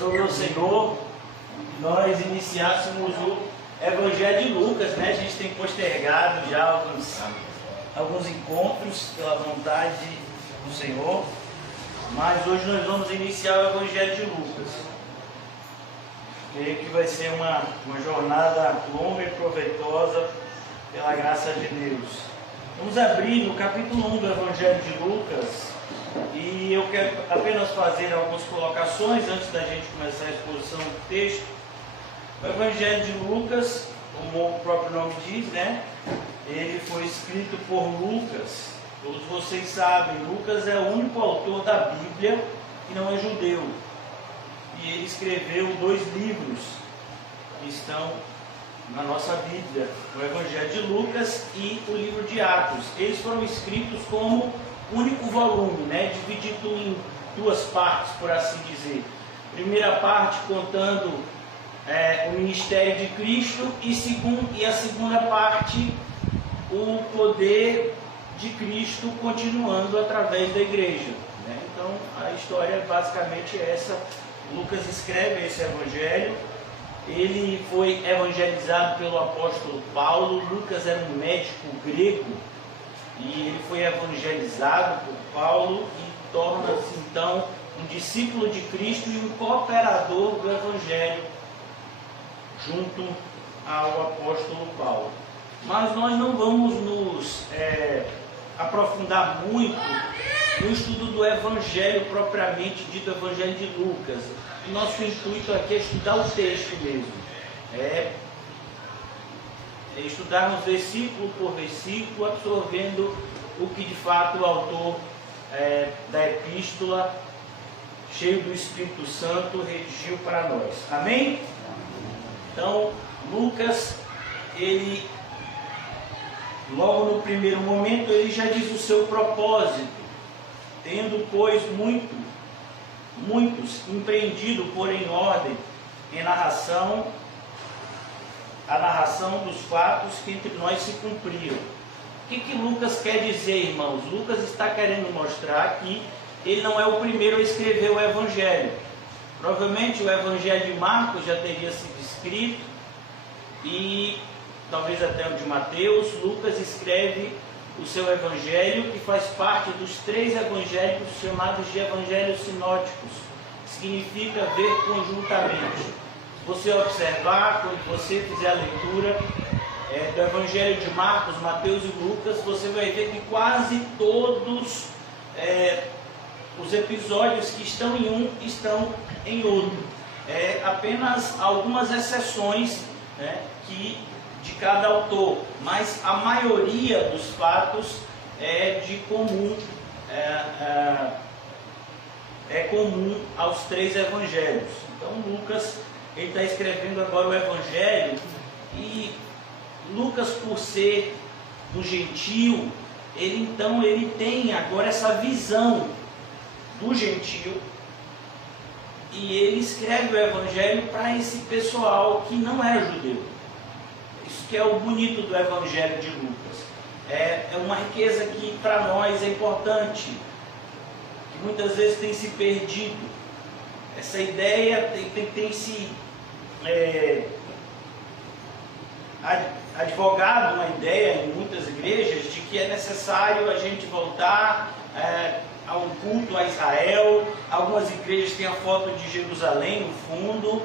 para o meu Senhor, nós iniciássemos o Evangelho de Lucas, né? A gente tem postergado já alguns encontros pela vontade do Senhor, mas hoje nós vamos iniciar o Evangelho de Lucas. Creio que vai ser uma jornada longa e proveitosa pela graça de Deus. Vamos abrir no capítulo 1 do Evangelho de Lucas e eu quero apenas fazer algumas colocações antes da gente começar a exposição do texto. O Evangelho de Lucas, como o próprio nome diz, né? Ele foi escrito por Lucas. Todos vocês sabem, Lucas é o único autor da Bíblia que não é judeu. E ele escreveu 2 livros que estão na nossa Bíblia, o Evangelho de Lucas e o livro de Atos. Eles foram escritos como único volume, né? Dividido em 2 partes, por assim dizer. Primeira parte contando o ministério de Cristo e a segunda parte o poder de Cristo continuando através da igreja, né? Então a história basicamente é essa. Lucas escreve esse evangelho. Ele foi evangelizado pelo apóstolo Paulo. Lucas era um médico grego e ele foi evangelizado por Paulo e torna-se então um discípulo de Cristo e um cooperador do evangelho junto ao apóstolo Paulo. Mas nós não vamos nos aprofundar muito no estudo do Evangelho propriamente dito, Evangelho de Lucas. O nosso intuito aqui é estudar o texto mesmo. É estudarmos versículo por versículo, absorvendo o que de fato o autor da epístola, cheio do Espírito Santo, redigiu para nós. Amém? Então, Lucas, ele, logo no primeiro momento, ele já diz o seu propósito. Tendo, pois, muitos empreendido por em ordem a narração dos fatos que entre nós se cumpriram. O que Lucas quer dizer, irmãos? Lucas está querendo mostrar que ele não é o primeiro a escrever o Evangelho. Provavelmente o Evangelho de Marcos já teria sido escrito e talvez até o de Mateus. Lucas escreve o seu Evangelho, que faz parte dos 3 evangelhos chamados de Evangelhos sinóticos. Significa ver conjuntamente. Se você observar, quando você fizer a leitura do Evangelho de Marcos, Mateus e Lucas, você vai ver que quase todos os episódios que estão em um estão em outro. Apenas algumas exceções, né, de cada autor, mas a maioria dos fatos é comum aos 3 evangelhos. Então Lucas, ele está escrevendo agora o evangelho, e Lucas, por ser do gentio, ele tem agora essa visão do gentio, e ele escreve o evangelho para esse pessoal que não era judeu. Isso que é o bonito do Evangelho de Lucas. É uma riqueza que para nós é importante, que muitas vezes tem se perdido. Essa ideia tem se advogado uma ideia em muitas igrejas de que é necessário a gente voltar a um culto a Israel. Algumas igrejas têm a foto de Jerusalém no fundo,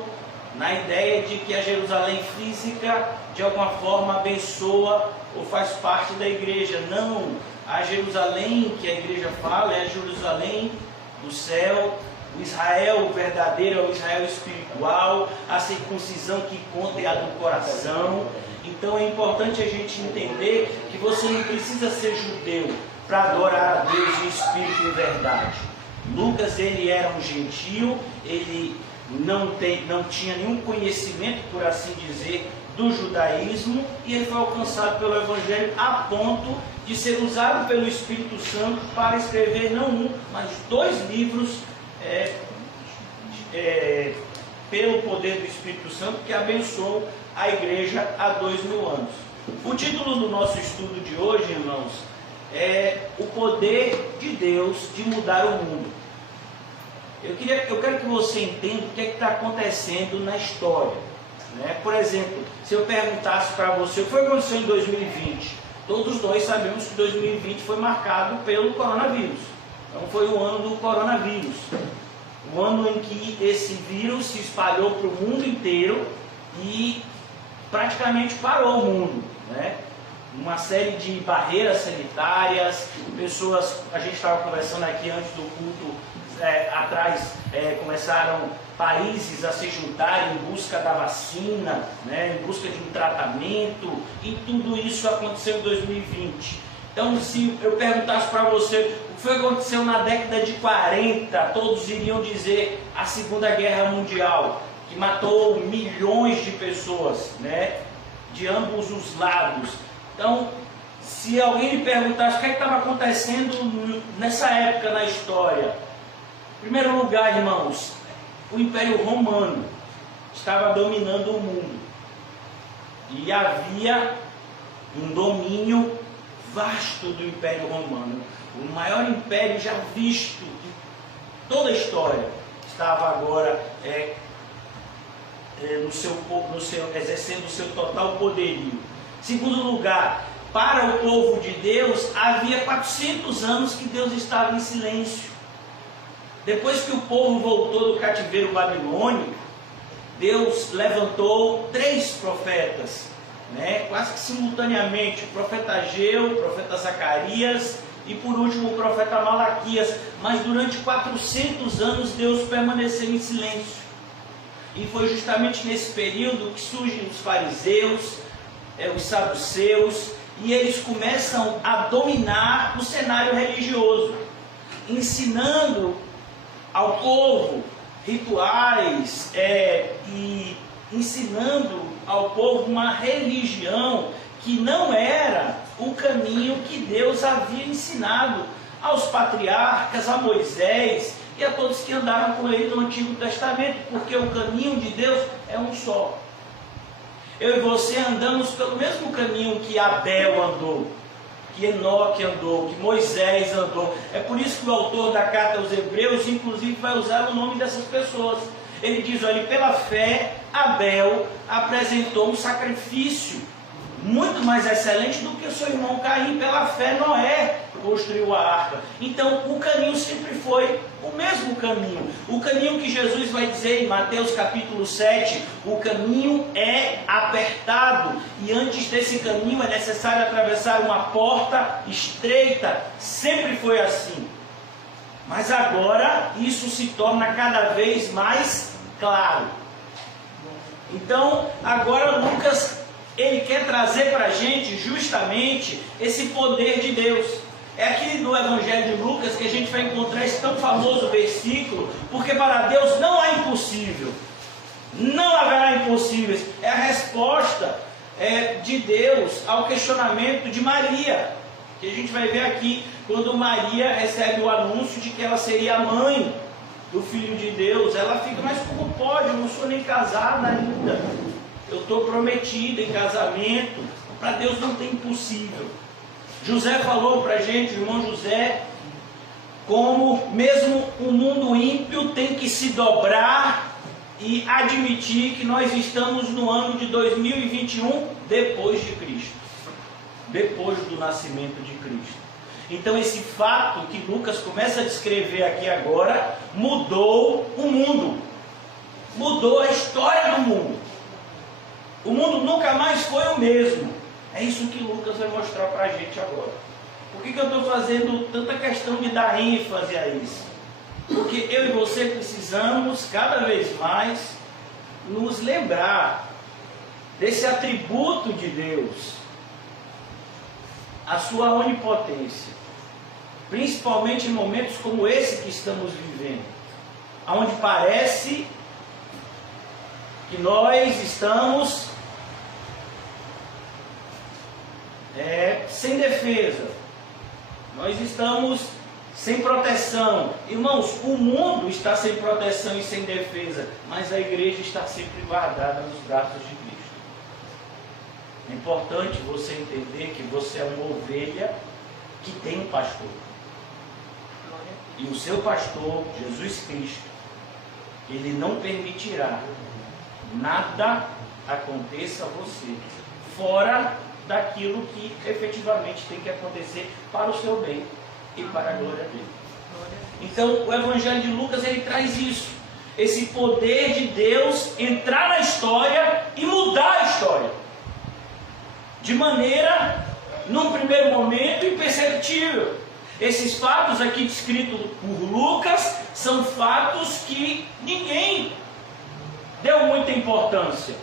na ideia de que a Jerusalém física de alguma forma abençoa ou faz parte da igreja. Não, a Jerusalém que a igreja fala é a Jerusalém do céu, o Israel verdadeiro é o Israel espiritual, a circuncisão que conta é a do coração. Então é importante a gente entender que você não precisa ser judeu para adorar a Deus em espírito e verdade. Lucas, ele era um gentio, ele não tinha nenhum conhecimento, por assim dizer, do judaísmo, e ele foi alcançado pelo Evangelho a ponto de ser usado pelo Espírito Santo para escrever não um, mas 2 livros pelo poder do Espírito Santo, que abençoou a igreja há 2000 anos. O título do nosso estudo de hoje, irmãos, é o poder de Deus de mudar o mundo. Eu quero que você entenda o que é que está acontecendo na história. Né? Por exemplo, se eu perguntasse para você o que foi que aconteceu em 2020, todos nós sabemos que 2020 foi marcado pelo coronavírus. Então foi o ano do coronavírus. O ano em que esse vírus se espalhou para o mundo inteiro e praticamente parou o mundo. Né? Uma série de barreiras sanitárias, pessoas, a gente estava conversando aqui antes do culto, começaram países a se juntarem em busca da vacina, né, em busca de um tratamento, e tudo isso aconteceu em 2020. Então, se eu perguntasse para você o que foi que aconteceu na década de 40, todos iriam dizer a Segunda Guerra Mundial, que matou milhões de pessoas, né, de ambos os lados. Então, se alguém lhe perguntasse o que estava acontecendo nessa época na história, em primeiro lugar, irmãos, o Império Romano estava dominando o mundo. E havia um domínio vasto do Império Romano. O maior império já visto em toda a história estava agora exercendo o seu total poderio. Segundo lugar, para o povo de Deus, havia 400 anos que Deus estava em silêncio. Depois que o povo voltou do cativeiro babilônico, Deus levantou 3 profetas, né? Quase que simultaneamente, o profeta Ageu, o profeta Zacarias e por último o profeta Malaquias. Mas durante 400 anos Deus permaneceu em silêncio. E foi justamente nesse período que surgem os fariseus, os saduceus, e eles começam a dominar o cenário religioso, ensinando ao povo rituais e ensinando ao povo uma religião que não era o caminho que Deus havia ensinado aos patriarcas, a Moisés e a todos que andaram com ele no Antigo Testamento, porque o caminho de Deus é um só. Eu e você andamos pelo mesmo caminho que Abel andou, que Enoque andou, que Moisés andou. É por isso que o autor da carta aos Hebreus, inclusive, vai usar o nome dessas pessoas. Ele diz, olha, pela fé, Abel apresentou um sacrifício muito mais excelente do que o seu irmão Caim. Pela fé, Noé construiu a arca. Então, o caminho sempre foi o mesmo caminho. O caminho que Jesus vai dizer em Mateus capítulo 7, o caminho é apertado. E antes desse caminho é necessário atravessar uma porta estreita. Sempre foi assim. Mas agora isso se torna cada vez mais claro. Então, agora Lucas, ele quer trazer para a gente justamente esse poder de Deus. É aqui no Evangelho de Lucas que a gente vai encontrar esse tão famoso versículo, porque para Deus não há impossível. Não haverá impossíveis. É a resposta de Deus ao questionamento de Maria, que a gente vai ver aqui, quando Maria recebe o anúncio de que ela seria a mãe do Filho de Deus. Ela fica, mas como pode? Eu não sou nem casada ainda. Eu estou prometida em casamento. Para Deus não tem impossível. José falou para a gente, o irmão José, como mesmo o mundo ímpio tem que se dobrar e admitir que nós estamos no ano de 2021 depois de Cristo, depois do nascimento de Cristo. Então esse fato que Lucas começa a descrever aqui agora mudou o mundo, mudou a história do mundo. O mundo nunca mais foi o mesmo. É isso que Lucas vai mostrar para a gente agora. Por que eu estou fazendo tanta questão de dar ênfase a isso? Porque eu e você precisamos cada vez mais nos lembrar desse atributo de Deus, a sua onipotência, principalmente em momentos como esse que estamos vivendo, onde parece que nós estamos sem defesa, nós estamos sem proteção. Irmãos, o mundo está sem proteção e sem defesa, mas a igreja está sempre guardada nos braços de Cristo. É importante você entender que você é uma ovelha que tem um pastor. E o seu pastor, Jesus Cristo, Ele não permitirá nada aconteça a você fora daquilo que efetivamente tem que acontecer para o seu bem e para a glória dele. Então o Evangelho de Lucas, ele traz isso, esse poder de Deus entrar na história e mudar a história de maneira, num primeiro momento, imperceptível. Esses fatos aqui descritos por Lucas são fatos que ninguém deu muita importância.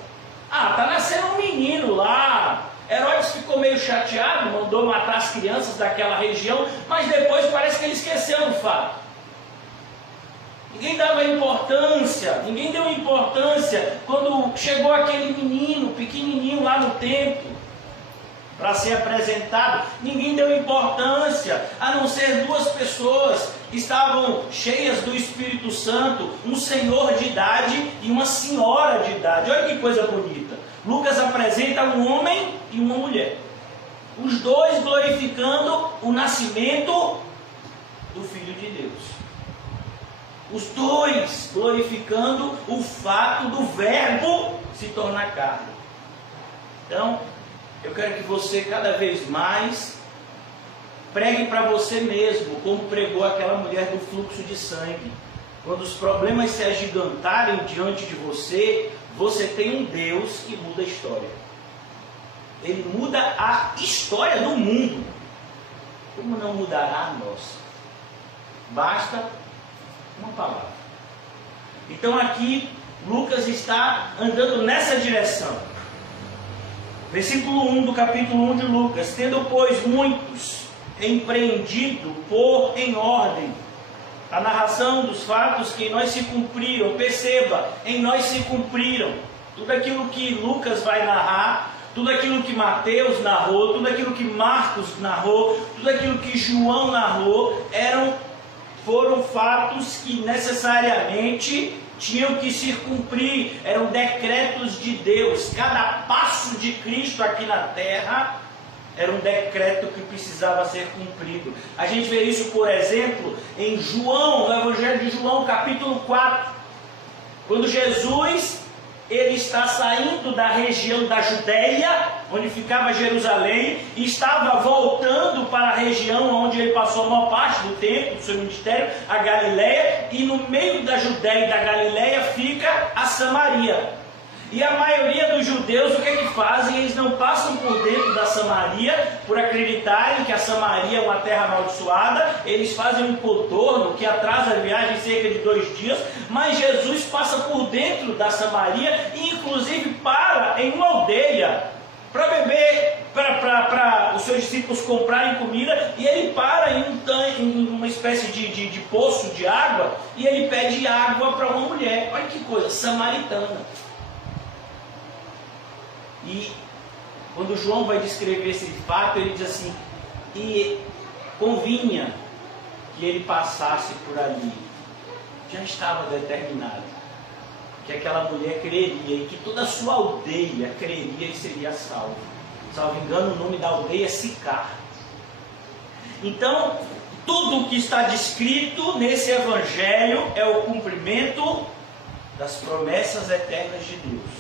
Tá nascendo um menino lá. Herodes ficou meio chateado, mandou matar as crianças daquela região, mas depois parece que ele esqueceu do fato. Ninguém dava importância, ninguém deu importância quando chegou aquele menino, pequenininho lá no templo, para ser apresentado. Ninguém deu importância, a não ser duas pessoas que estavam cheias do Espírito Santo, um senhor de idade e uma senhora de idade. Olha que coisa bonita. Lucas apresenta um homem e uma mulher, os dois glorificando o nascimento do Filho de Deus, os dois glorificando o fato do verbo se tornar carne. Então, eu quero que você cada vez mais pregue para você mesmo, como pregou aquela mulher do fluxo de sangue. Quando os problemas se agigantarem diante de você, você tem um Deus que muda a história. Ele muda a história do mundo. Como não mudará a nossa? Basta uma palavra. Então aqui Lucas está andando nessa direção. Versículo 1 do capítulo 1 de Lucas: tendo, pois, muitos empreendido pôr em ordem a narração dos fatos que em nós se cumpriram. Perceba, em nós se cumpriram. Tudo aquilo que Lucas vai narrar, tudo aquilo que Mateus narrou, tudo aquilo que Marcos narrou, tudo aquilo que João narrou, foram fatos que necessariamente tinham que se cumprir, eram decretos de Deus. Cada passo de Cristo aqui na terra era um decreto que precisava ser cumprido. A gente vê isso, por exemplo, em João, no Evangelho de João, capítulo 4, quando Jesus ele está saindo da região da Judéia, onde ficava Jerusalém, e estava voltando para a região onde ele passou a maior parte do tempo do seu ministério, a Galiléia, e no meio da Judéia e da Galiléia fica a Samaria. E a maioria dos judeus, o que é que fazem? Eles não passam por dentro da Samaria, por acreditarem que a Samaria é uma terra amaldiçoada. Eles fazem um contorno que atrasa a viagem cerca de 2 dias. Mas Jesus passa por dentro da Samaria e inclusive para em uma aldeia para beber, para os seus discípulos comprarem comida. E ele para em uma espécie de poço de água e ele pede água para uma mulher. Olha que coisa, samaritana. E quando João vai descrever esse fato, ele diz assim: e convinha que ele passasse por ali. Já estava determinado que aquela mulher creria e que toda a sua aldeia creria e seria salva. Salvo engano, o nome da aldeia é Sicar. Então, tudo o que está descrito nesse evangelho é o cumprimento das promessas eternas de Deus.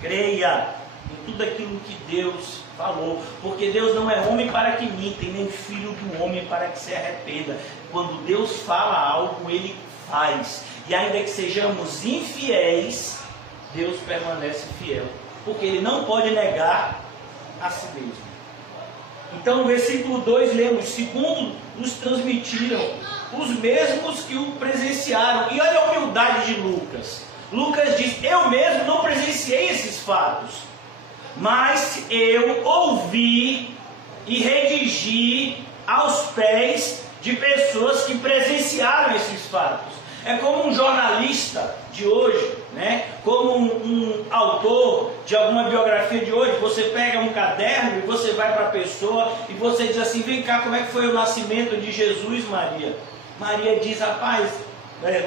Creia em tudo aquilo que Deus falou, porque Deus não é homem para que minta, e nem filho do homem para que se arrependa. Quando Deus fala algo, Ele faz, e ainda que sejamos infiéis, Deus permanece fiel, porque Ele não pode negar a si mesmo. Então no versículo 2 lemos: segundo nos transmitiram os mesmos que o presenciaram. E olha a humildade de Lucas. Lucas diz: eu mesmo não presenciei esses fatos, mas eu ouvi e redigi aos pés de pessoas que presenciaram esses fatos. É como um jornalista de hoje, né? Como um autor de alguma biografia de hoje. Você pega um caderno e você vai para a pessoa e você diz assim: vem cá, como é que foi o nascimento de Jesus, Maria? Maria diz: rapaz,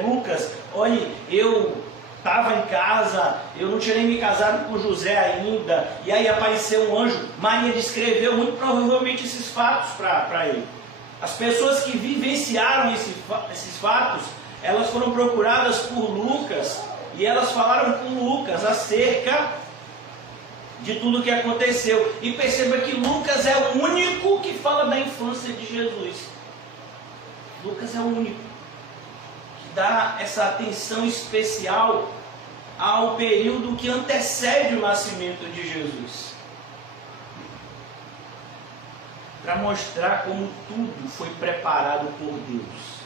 Lucas, olha, eu estava em casa, eu não tinha nem me casado com José ainda, e aí apareceu um anjo. Maria descreveu muito provavelmente esses fatos para ele. As pessoas que vivenciaram esses fatos, elas foram procuradas por Lucas e elas falaram com Lucas acerca de tudo o que aconteceu. E perceba que Lucas é o único que fala da infância de Jesus. Lucas é o único que dá essa atenção especial ao período que antecede o nascimento de Jesus, para mostrar como tudo foi preparado por Deus.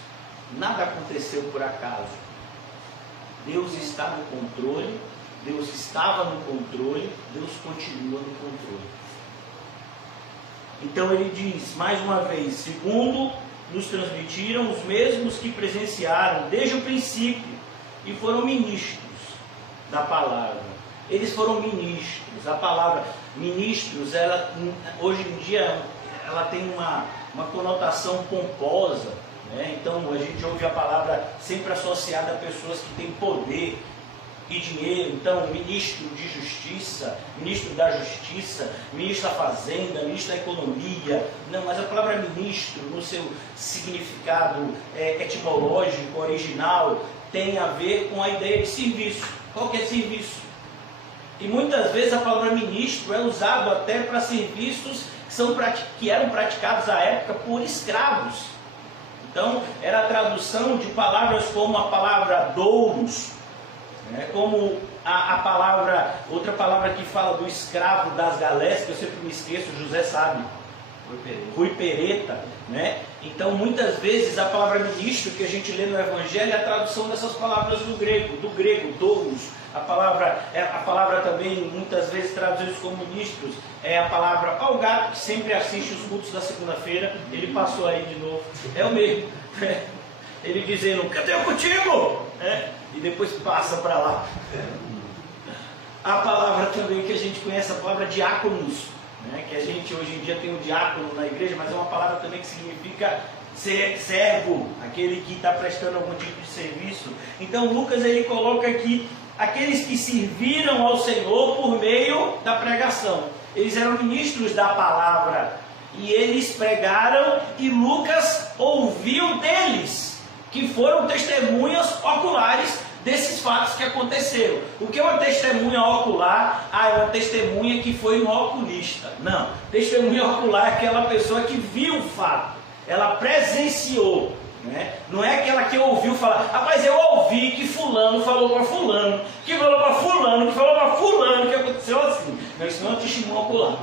Nada aconteceu por acaso. Deus está no controle, Deus estava no controle, Deus continua no controle. Então ele diz, mais uma vez, segundo nos transmitiram os mesmos que presenciaram desde o princípio e foram ministros da palavra. Eles foram ministros. A palavra ministros, ela, hoje em dia, ela tem uma conotação pomposa, né? Então a gente ouve a palavra sempre associada a pessoas que têm poder e dinheiro. Então, ministro de justiça, ministro da justiça, ministro da fazenda, ministro da economia. Não, mas a palavra ministro, no seu significado etimológico, original, tem a ver com a ideia de serviço. Qual que é serviço? E muitas vezes a palavra ministro é usada até para serviços que eram praticados à época por escravos. Então, era a tradução de palavras como a palavra douros, como a palavra, outra palavra que fala do escravo das galés, que eu sempre me esqueço, José sabe, Rui Pereta, né? Então muitas vezes a palavra ministro que a gente lê no Evangelho é a tradução dessas palavras do grego, douros. A palavra também muitas vezes traduzida como ministros é a palavra, o gato que sempre assiste os cultos da segunda-feira, ele passou aí de novo, é o mesmo, ele dizendo, cadê eu contigo? E depois passa para lá. A palavra também que a gente conhece, a palavra diáconos, que a gente hoje em dia tem o diácono na igreja, mas é uma palavra também que significa servo, aquele que está prestando algum tipo de serviço. Então Lucas ele coloca aqui aqueles que serviram ao Senhor por meio da pregação. Eles eram ministros da palavra e eles pregaram e Lucas ouviu deles, que foram testemunhas oculares desses fatos que aconteceram. O que é uma testemunha ocular? É uma testemunha que foi no oculista. Não, testemunha ocular é aquela pessoa que viu o fato, ela presenciou, né? Não é aquela que ouviu falar, rapaz, eu ouvi que fulano falou para fulano, que falou para fulano, que falou para fulano, que aconteceu assim. Não, isso não é testemunho ocular.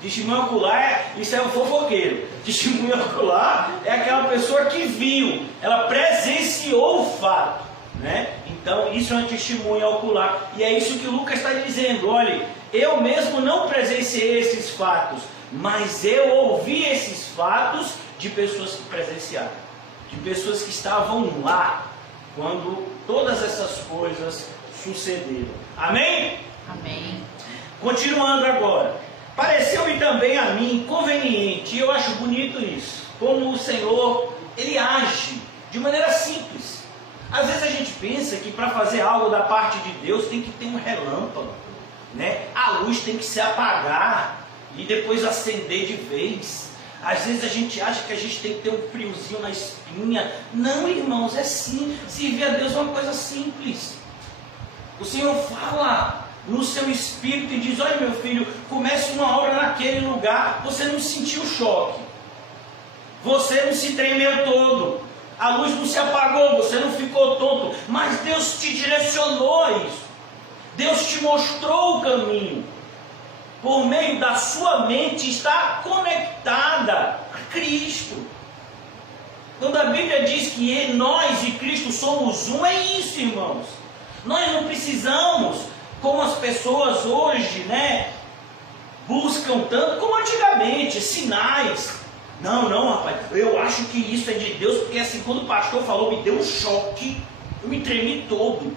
Testemunho ocular, isso é o fofoqueiro. Testemunho ocular é aquela pessoa que viu, ela presenciou o fato, né? Então isso é uma testemunha ocular. E é isso que Lucas está dizendo. Olha, eu mesmo não presenciei esses fatos, mas eu ouvi esses fatos de pessoas que presenciaram, de pessoas que estavam lá quando todas essas coisas sucederam. Amém? Amém. Continuando agora. Pareceu-me também a mim conveniente, e eu acho bonito isso, como o Senhor, Ele age de maneira simples. Às vezes a gente pensa que para fazer algo da parte de Deus tem que ter um relâmpago, né? A luz tem que se apagar e depois acender de vez. Às vezes a gente acha que a gente tem que ter um friozinho na espinha. Não, irmãos, é sim. Servir a Deus é uma coisa simples. O Senhor fala no seu espírito e diz, olha meu filho, comece uma obra naquele lugar. Você não sentiu choque, você não se tremeu todo, a luz não se apagou, você não ficou tonto, mas Deus te direcionou a isso, Deus te mostrou o caminho, por meio da sua mente está conectada a Cristo. Quando a Bíblia diz que nós e Cristo somos um, é isso, irmãos. Nós não precisamos, como as pessoas hoje, né, buscam tanto, como antigamente, sinais. Não, rapaz, eu acho que isso é de Deus, porque assim, quando o pastor falou, me deu um choque, eu me tremi todo.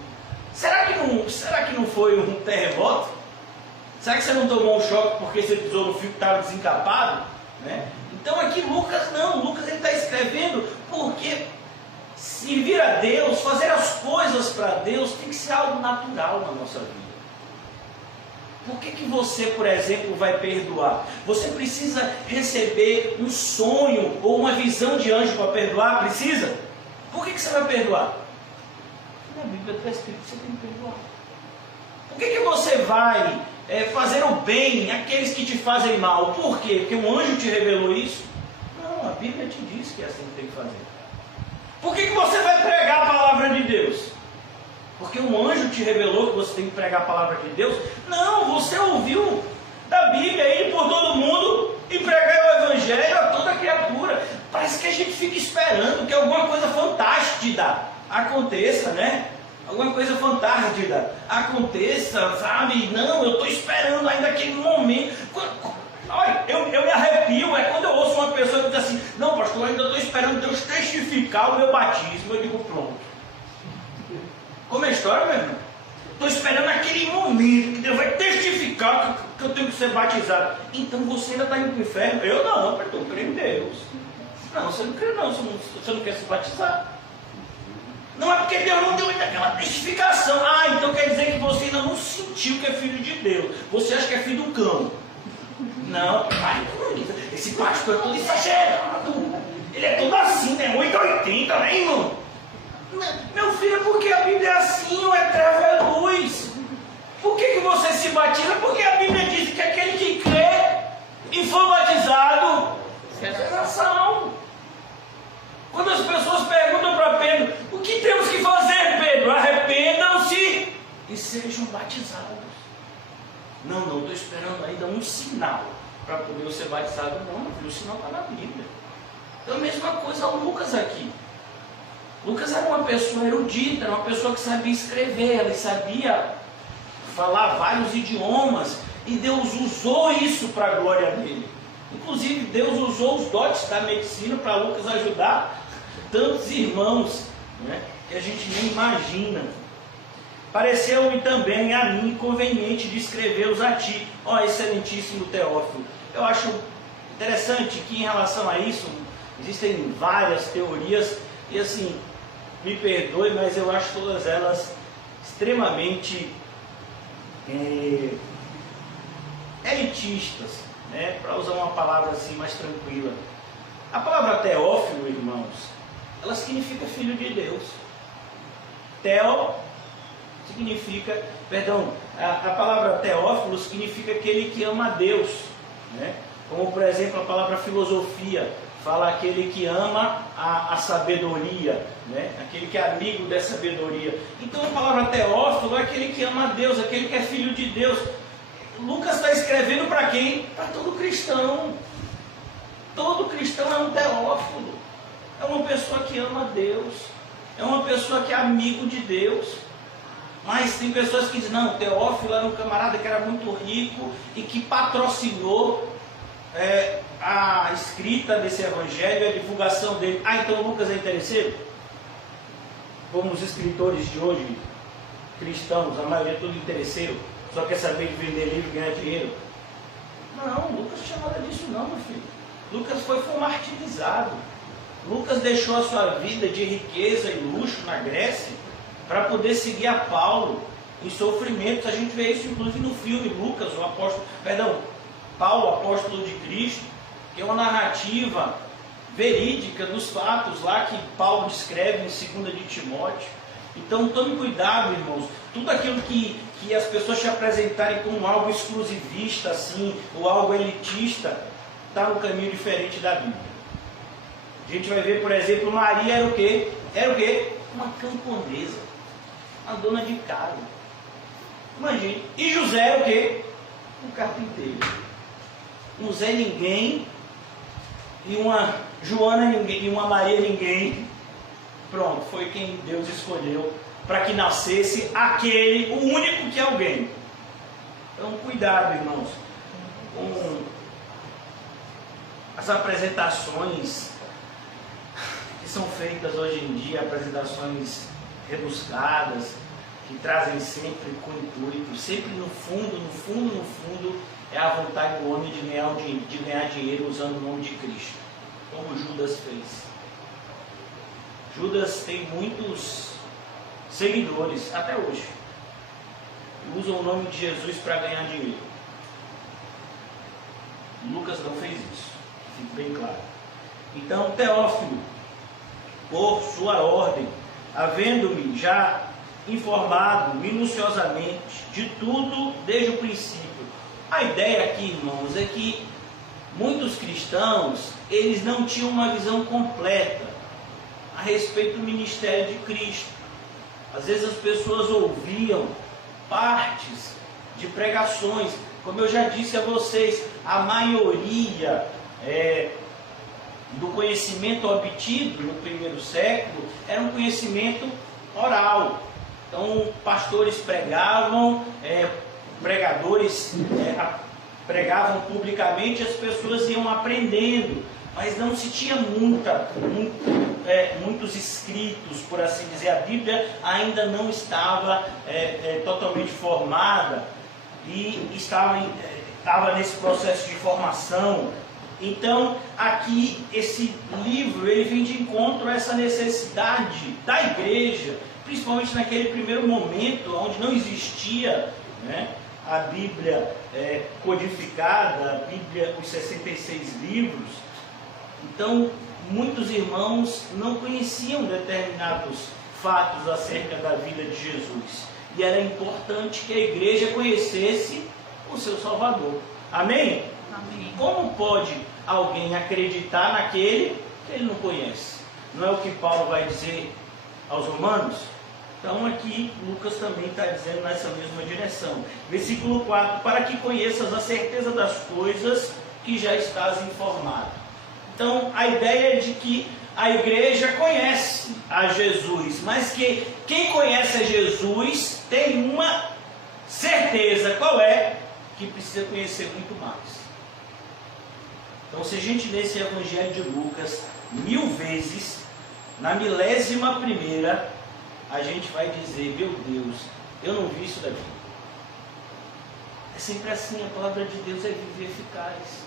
Será que não foi um terremoto? Será que você não tomou um choque porque você pisou no fio que estava desencapado? Né? Então aqui Lucas não, Lucas ele está escrevendo porque servir a Deus, fazer as coisas para Deus tem que ser algo natural na nossa vida. Por que você, por exemplo, vai perdoar? Você precisa receber um sonho ou uma visão de anjo para perdoar? Precisa? Por que você vai perdoar? Na Bíblia está escrito que você tem que perdoar. Por que você vai fazer o bem àqueles que te fazem mal? Por quê? Porque um anjo te revelou isso? Não, a Bíblia te diz que é assim que tem que fazer. Por que você vai pregar a palavra de Deus? Porque um anjo te revelou que você tem que pregar a palavra de Deus? Não, você ouviu da Bíblia, ir por todo mundo e pregar o Evangelho a toda criatura. Parece que a gente fica esperando que alguma coisa fantástica aconteça, né? Alguma coisa fantástica aconteça, sabe? Não, eu estou esperando ainda aquele momento. Olha, eu me arrepio, quando eu ouço uma pessoa que diz assim: não, pastor, eu ainda estou esperando Deus testificar o meu batismo. Eu digo: pronto. Como é a história, meu irmão? Estou esperando aquele momento que Deus vai testificar que eu tenho que ser batizado. Então você ainda está indo para o inferno? Eu não, eu estou crendo em Deus. Não, você não crê não, você não quer se batizar. Não é porque Deus não deu ainda aquela testificação. Ah, então quer dizer que você ainda não sentiu que é filho de Deus. Você acha que é filho do cão. Não, pai, esse pastor é todo exagerado. Ele é todo assim, né? 880, né, irmão? Meu filho, é porque a Bíblia é assim, ou é treva é luz. Por que você se batiza? Porque a Bíblia diz que aquele que crê e for batizado será salvo. Quando as pessoas perguntam para Pedro: o que temos que fazer, Pedro? Arrependam-se e sejam batizados. Não, estou esperando ainda um sinal para poder eu ser batizado. Não, meu filho, o sinal está na Bíblia. Então a mesma coisa o Lucas aqui. Lucas era uma pessoa erudita, era uma pessoa que sabia escrever, ele sabia falar vários idiomas, e Deus usou isso para a glória dele. Inclusive Deus usou os dotes da medicina para Lucas ajudar tantos irmãos, né, que a gente nem imagina. Pareceu-me também a mim conveniente de escrever-os a ti, ó excelentíssimo Teófilo. Eu acho interessante que em relação a isso existem várias teorias, e assim, me perdoe, mas eu acho todas elas extremamente elitistas, né? Para usar uma palavra assim mais tranquila. A palavra Teófilo, irmãos, ela significa filho de Deus. Teo significa, a palavra Teófilo significa aquele que ama a Deus, né? Como por exemplo a palavra filosofia fala aquele que ama a sabedoria, né? Aquele que é amigo da sabedoria. Então a palavra Teófilo é aquele que ama a Deus, aquele que é filho de Deus. Lucas está escrevendo para quem? Para todo cristão. Todo cristão é um Teófilo. É uma pessoa que ama a Deus. É uma pessoa que é amigo de Deus. Mas tem pessoas que dizem: não, Teófilo era um camarada que era muito rico e que patrocinou a escrita desse evangelho, a divulgação dele. Ah, então Lucas é interesseiro? Como os escritores de hoje, cristãos, a maioria é tudo interesseiro, só quer saber de vender livro e ganhar dinheiro. Não, Lucas não tinha nada disso não, meu filho. Lucas foi martirizado. Lucas deixou a sua vida de riqueza e luxo na Grécia para poder seguir a Paulo em sofrimentos. A gente vê isso inclusive no filme Lucas, Paulo, apóstolo de Cristo, que é uma narrativa verídica dos fatos lá que Paulo descreve em 2 de Timóteo. Então tome cuidado, irmãos. Tudo aquilo que as pessoas te apresentarem como algo exclusivista assim, ou algo elitista, está no caminho diferente da Bíblia. A gente vai ver, por exemplo, Maria era o quê? Era o quê? Uma camponesa, uma dona de casa. Imagine. E José era o quê? Um carpinteiro. Um Zé Ninguém, e uma Joana Ninguém, e uma Maria Ninguém. Pronto, foi quem Deus escolheu para que nascesse aquele, o único que é alguém. Então cuidado, irmãos, com as apresentações que são feitas hoje em dia, apresentações rebuscadas, que trazem sempre com intuito, sempre no fundo, é a vontade do homem de ganhar dinheiro usando o nome de Cristo, como Judas fez. Judas tem muitos seguidores até hoje, que usam o nome de Jesus para ganhar dinheiro. Lucas não fez isso, fique bem claro. Então, Teófilo, por sua ordem, havendo-me já informado minuciosamente de tudo desde o princípio. A ideia aqui, irmãos, é que muitos cristãos, eles não tinham uma visão completa a respeito do ministério de Cristo. Às vezes as pessoas ouviam partes de pregações, como eu já disse a vocês, a maioria do conhecimento obtido no primeiro século era um conhecimento oral. Então, pastores pregavam, pregadores pregavam publicamente, as pessoas iam aprendendo, mas não se tinha muitos escritos, por assim dizer. A Bíblia ainda não estava totalmente formada e estava nesse processo de formação. Então, aqui, esse livro, ele vem de encontro a essa necessidade da igreja, principalmente naquele primeiro momento, onde não existia, né, a Bíblia codificada, a Bíblia, os 66 livros. Então, muitos irmãos não conheciam determinados fatos acerca da vida de Jesus. E era importante que a igreja conhecesse o seu Salvador. Amém? Amém. Como pode alguém acreditar naquele que ele não conhece? Não é o que Paulo vai dizer aos Romanos? Então aqui Lucas também está dizendo nessa mesma direção. Versículo 4: para que conheças a certeza das coisas que já estás informado. Então a ideia é de que a igreja conhece a Jesus, mas que quem conhece a Jesus tem uma certeza. Qual é? Que precisa conhecer muito mais. Então, se a gente lê esse Evangelho de Lucas 1000 vezes, na 1001ª, a gente vai dizer: meu Deus, eu não vi isso daqui. É sempre assim, a palavra de Deus é viva e eficaz.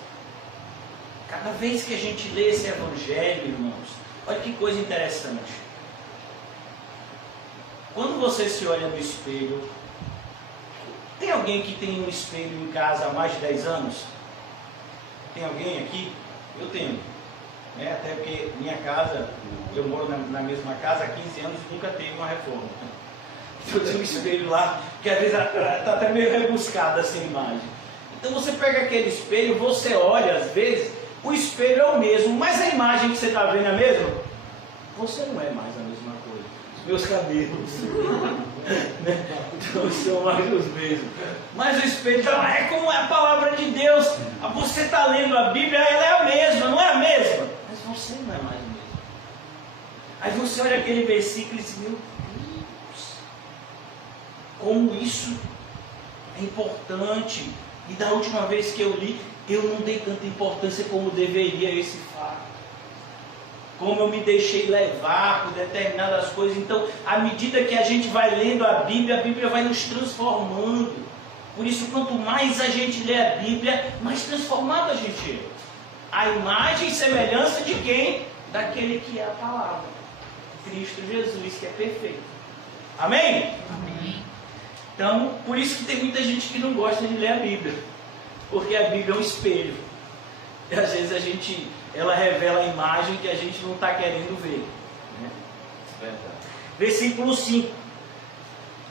Cada vez que a gente lê esse Evangelho, irmãos, olha que coisa interessante. Quando você se olha no espelho, tem alguém que tem um espelho em casa há mais de 10 anos? Tem alguém aqui? Eu tenho. Até porque minha casa, eu moro na mesma casa há 15 anos e nunca teve uma reforma. Eu tenho um espelho lá, que às vezes está até meio rebuscada essa imagem. Então você pega aquele espelho, você olha, às vezes, o espelho é o mesmo, mas a imagem que você está vendo é a mesma? Você não é mais a mesma coisa. Os meus cabelos então são mais os mesmos. Mas o espelho é como é a palavra de Deus. Você está lendo a Bíblia, ela é a mesma, não é a mesma? Mas você não é mais o mesmo. Aí você olha aquele versículo e diz: meu Deus, como isso é importante. E da última vez que eu li, eu não dei tanta importância como deveria a esse fato. Como eu me deixei levar por determinadas coisas. Então, à medida que a gente vai lendo a Bíblia vai nos transformando. Por isso, quanto mais a gente lê a Bíblia, mais transformado a gente é. A imagem e semelhança de quem? Daquele que é a palavra. Cristo Jesus, que é perfeito. Amém? Amém. Então, por isso que tem muita gente que não gosta de ler a Bíblia. Porque a Bíblia é um espelho. E às vezes ela revela a imagem que a gente não está querendo ver. Né? Versículo 5.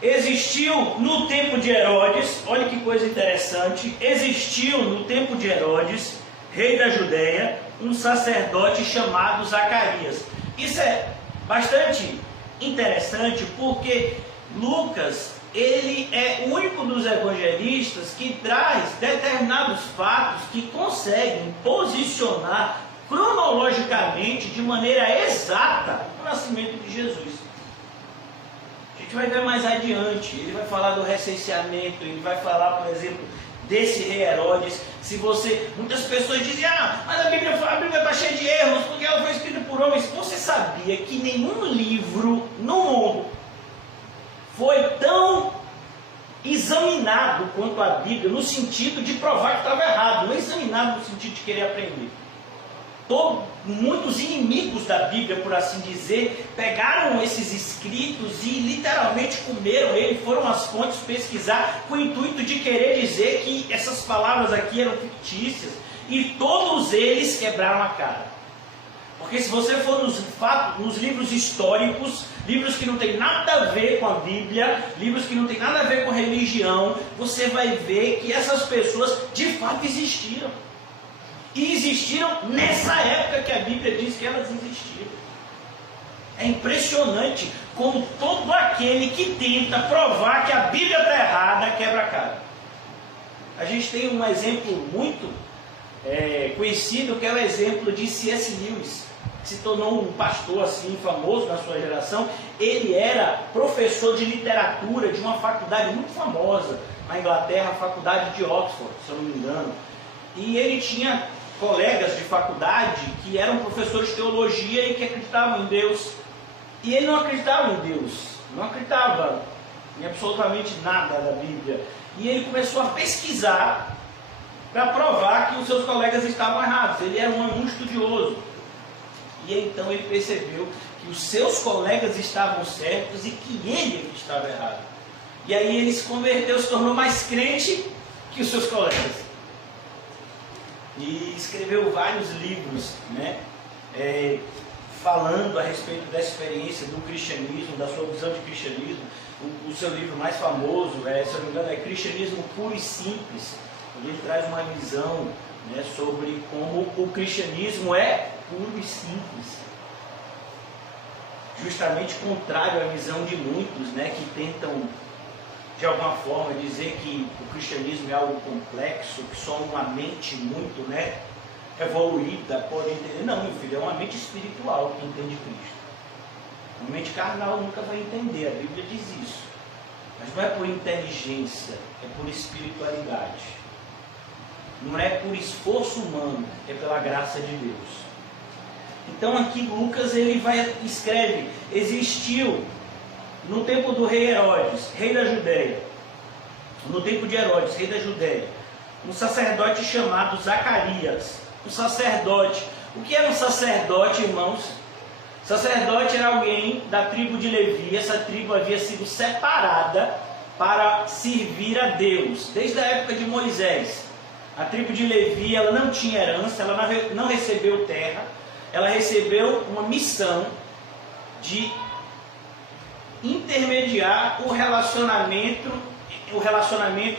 Existiu no tempo de Herodes, olha que coisa interessante, existiu no tempo de Herodes, rei da Judéia, um sacerdote chamado Zacarias. Isso é bastante interessante porque Lucas, ele é o único dos evangelistas que traz determinados fatos que conseguem posicionar cronologicamente, de maneira exata, o nascimento de Jesus. A gente vai ver mais adiante, ele vai falar do recenseamento, ele vai falar, por exemplo, desse rei Herodes. Muitas pessoas dizem: mas a Bíblia está cheia de erros, porque ela foi escrita por homens. Você sabia que nenhum livro no mundo foi tão examinado quanto a Bíblia, no sentido de provar que estava errado, não examinado no sentido de querer aprender? Muitos inimigos da Bíblia, por assim dizer, pegaram esses escritos e literalmente comeram ele, foram às fontes pesquisar com o intuito de querer dizer que essas palavras aqui eram fictícias, e todos eles quebraram a cara. Porque se você for nos livros históricos, livros que não tem nada a ver com a Bíblia, livros que não tem nada a ver com religião, você vai ver que essas pessoas de fato existiram. E existiram nessa época que a Bíblia diz que elas existiram. É impressionante como todo aquele que tenta provar que a Bíblia está errada quebra a cara. A gente tem um exemplo muito conhecido, que é o exemplo de C.S. Lewis, que se tornou um pastor assim famoso na sua geração. Ele era professor de literatura de uma faculdade muito famosa na Inglaterra, a faculdade de Oxford, se eu não me engano. E ele tinha colegas de faculdade que eram professores de teologia e que acreditavam em Deus. E ele não acreditava em Deus, não acreditava em absolutamente nada da Bíblia. E ele começou a pesquisar para provar que os seus colegas estavam errados. Ele era um estudioso. E então ele percebeu que os seus colegas estavam certos e que ele estava errado. E aí ele se converteu, se tornou mais crente que os seus colegas. E escreveu vários livros, né? Falando a respeito dessa experiência do cristianismo, da sua visão de cristianismo. O seu livro mais famoso, se eu não me engano, é Cristianismo Puro e Simples, onde ele traz uma visão, né, sobre como o cristianismo é puro e simples. Justamente contrário à visão de muitos, né, que tentam, de alguma forma, dizer que o cristianismo é algo complexo, que só uma mente muito, né, evoluída pode entender. Não, meu filho, é uma mente espiritual que entende Cristo. Uma mente carnal nunca vai entender, a Bíblia diz isso. Mas não é por inteligência, é por espiritualidade. Não é por esforço humano, é pela graça de Deus. Então aqui Lucas escreve: existiu no tempo do rei Herodes, rei da Judéia, no tempo de Herodes, rei da Judéia, um sacerdote chamado Zacarias. Um sacerdote. O que era um sacerdote, irmãos? Sacerdote era alguém da tribo de Levi. Essa tribo havia sido separada para servir a Deus desde a época de Moisés. A tribo de Levi, ela não tinha herança, ela não recebeu terra, ela recebeu uma missão de intermediar o relacionamento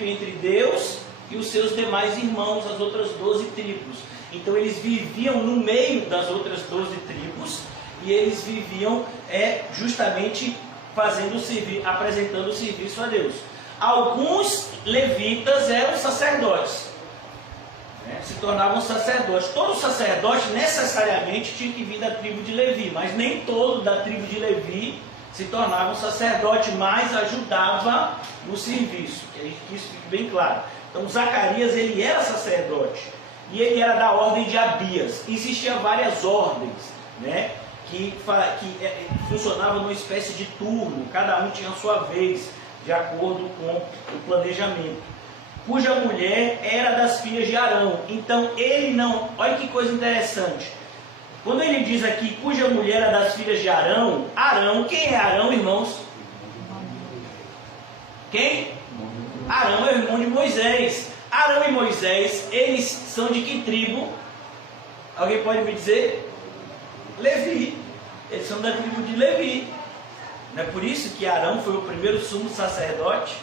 entre Deus e os seus demais irmãos, as outras 12 tribos. Então eles viviam no meio das outras 12 tribos e eles viviam justamente apresentando o serviço a Deus. Alguns levitas eram sacerdotes, se tornavam sacerdotes. Todo sacerdote necessariamente tinha que vir da tribo de Levi, mas nem todo da tribo de Levi se tornava um sacerdote, mas ajudava no serviço, que isso fique bem claro. Então Zacarias, ele era sacerdote e ele era da ordem de Abias. Existiam várias ordens, né, que funcionavam numa espécie de turno, cada um tinha a sua vez, de acordo com o planejamento. Cuja mulher era das filhas de Arão. Então ele não, olha que coisa interessante. Quando ele diz aqui, cuja mulher era das filhas de Arão, Arão, quem é Arão, irmãos? Quem? Arão é o irmão de Moisés. Arão e Moisés, eles são de que tribo? Alguém pode me dizer? Levi. Eles são da tribo de Levi. Não é por isso que Arão foi o primeiro sumo sacerdote?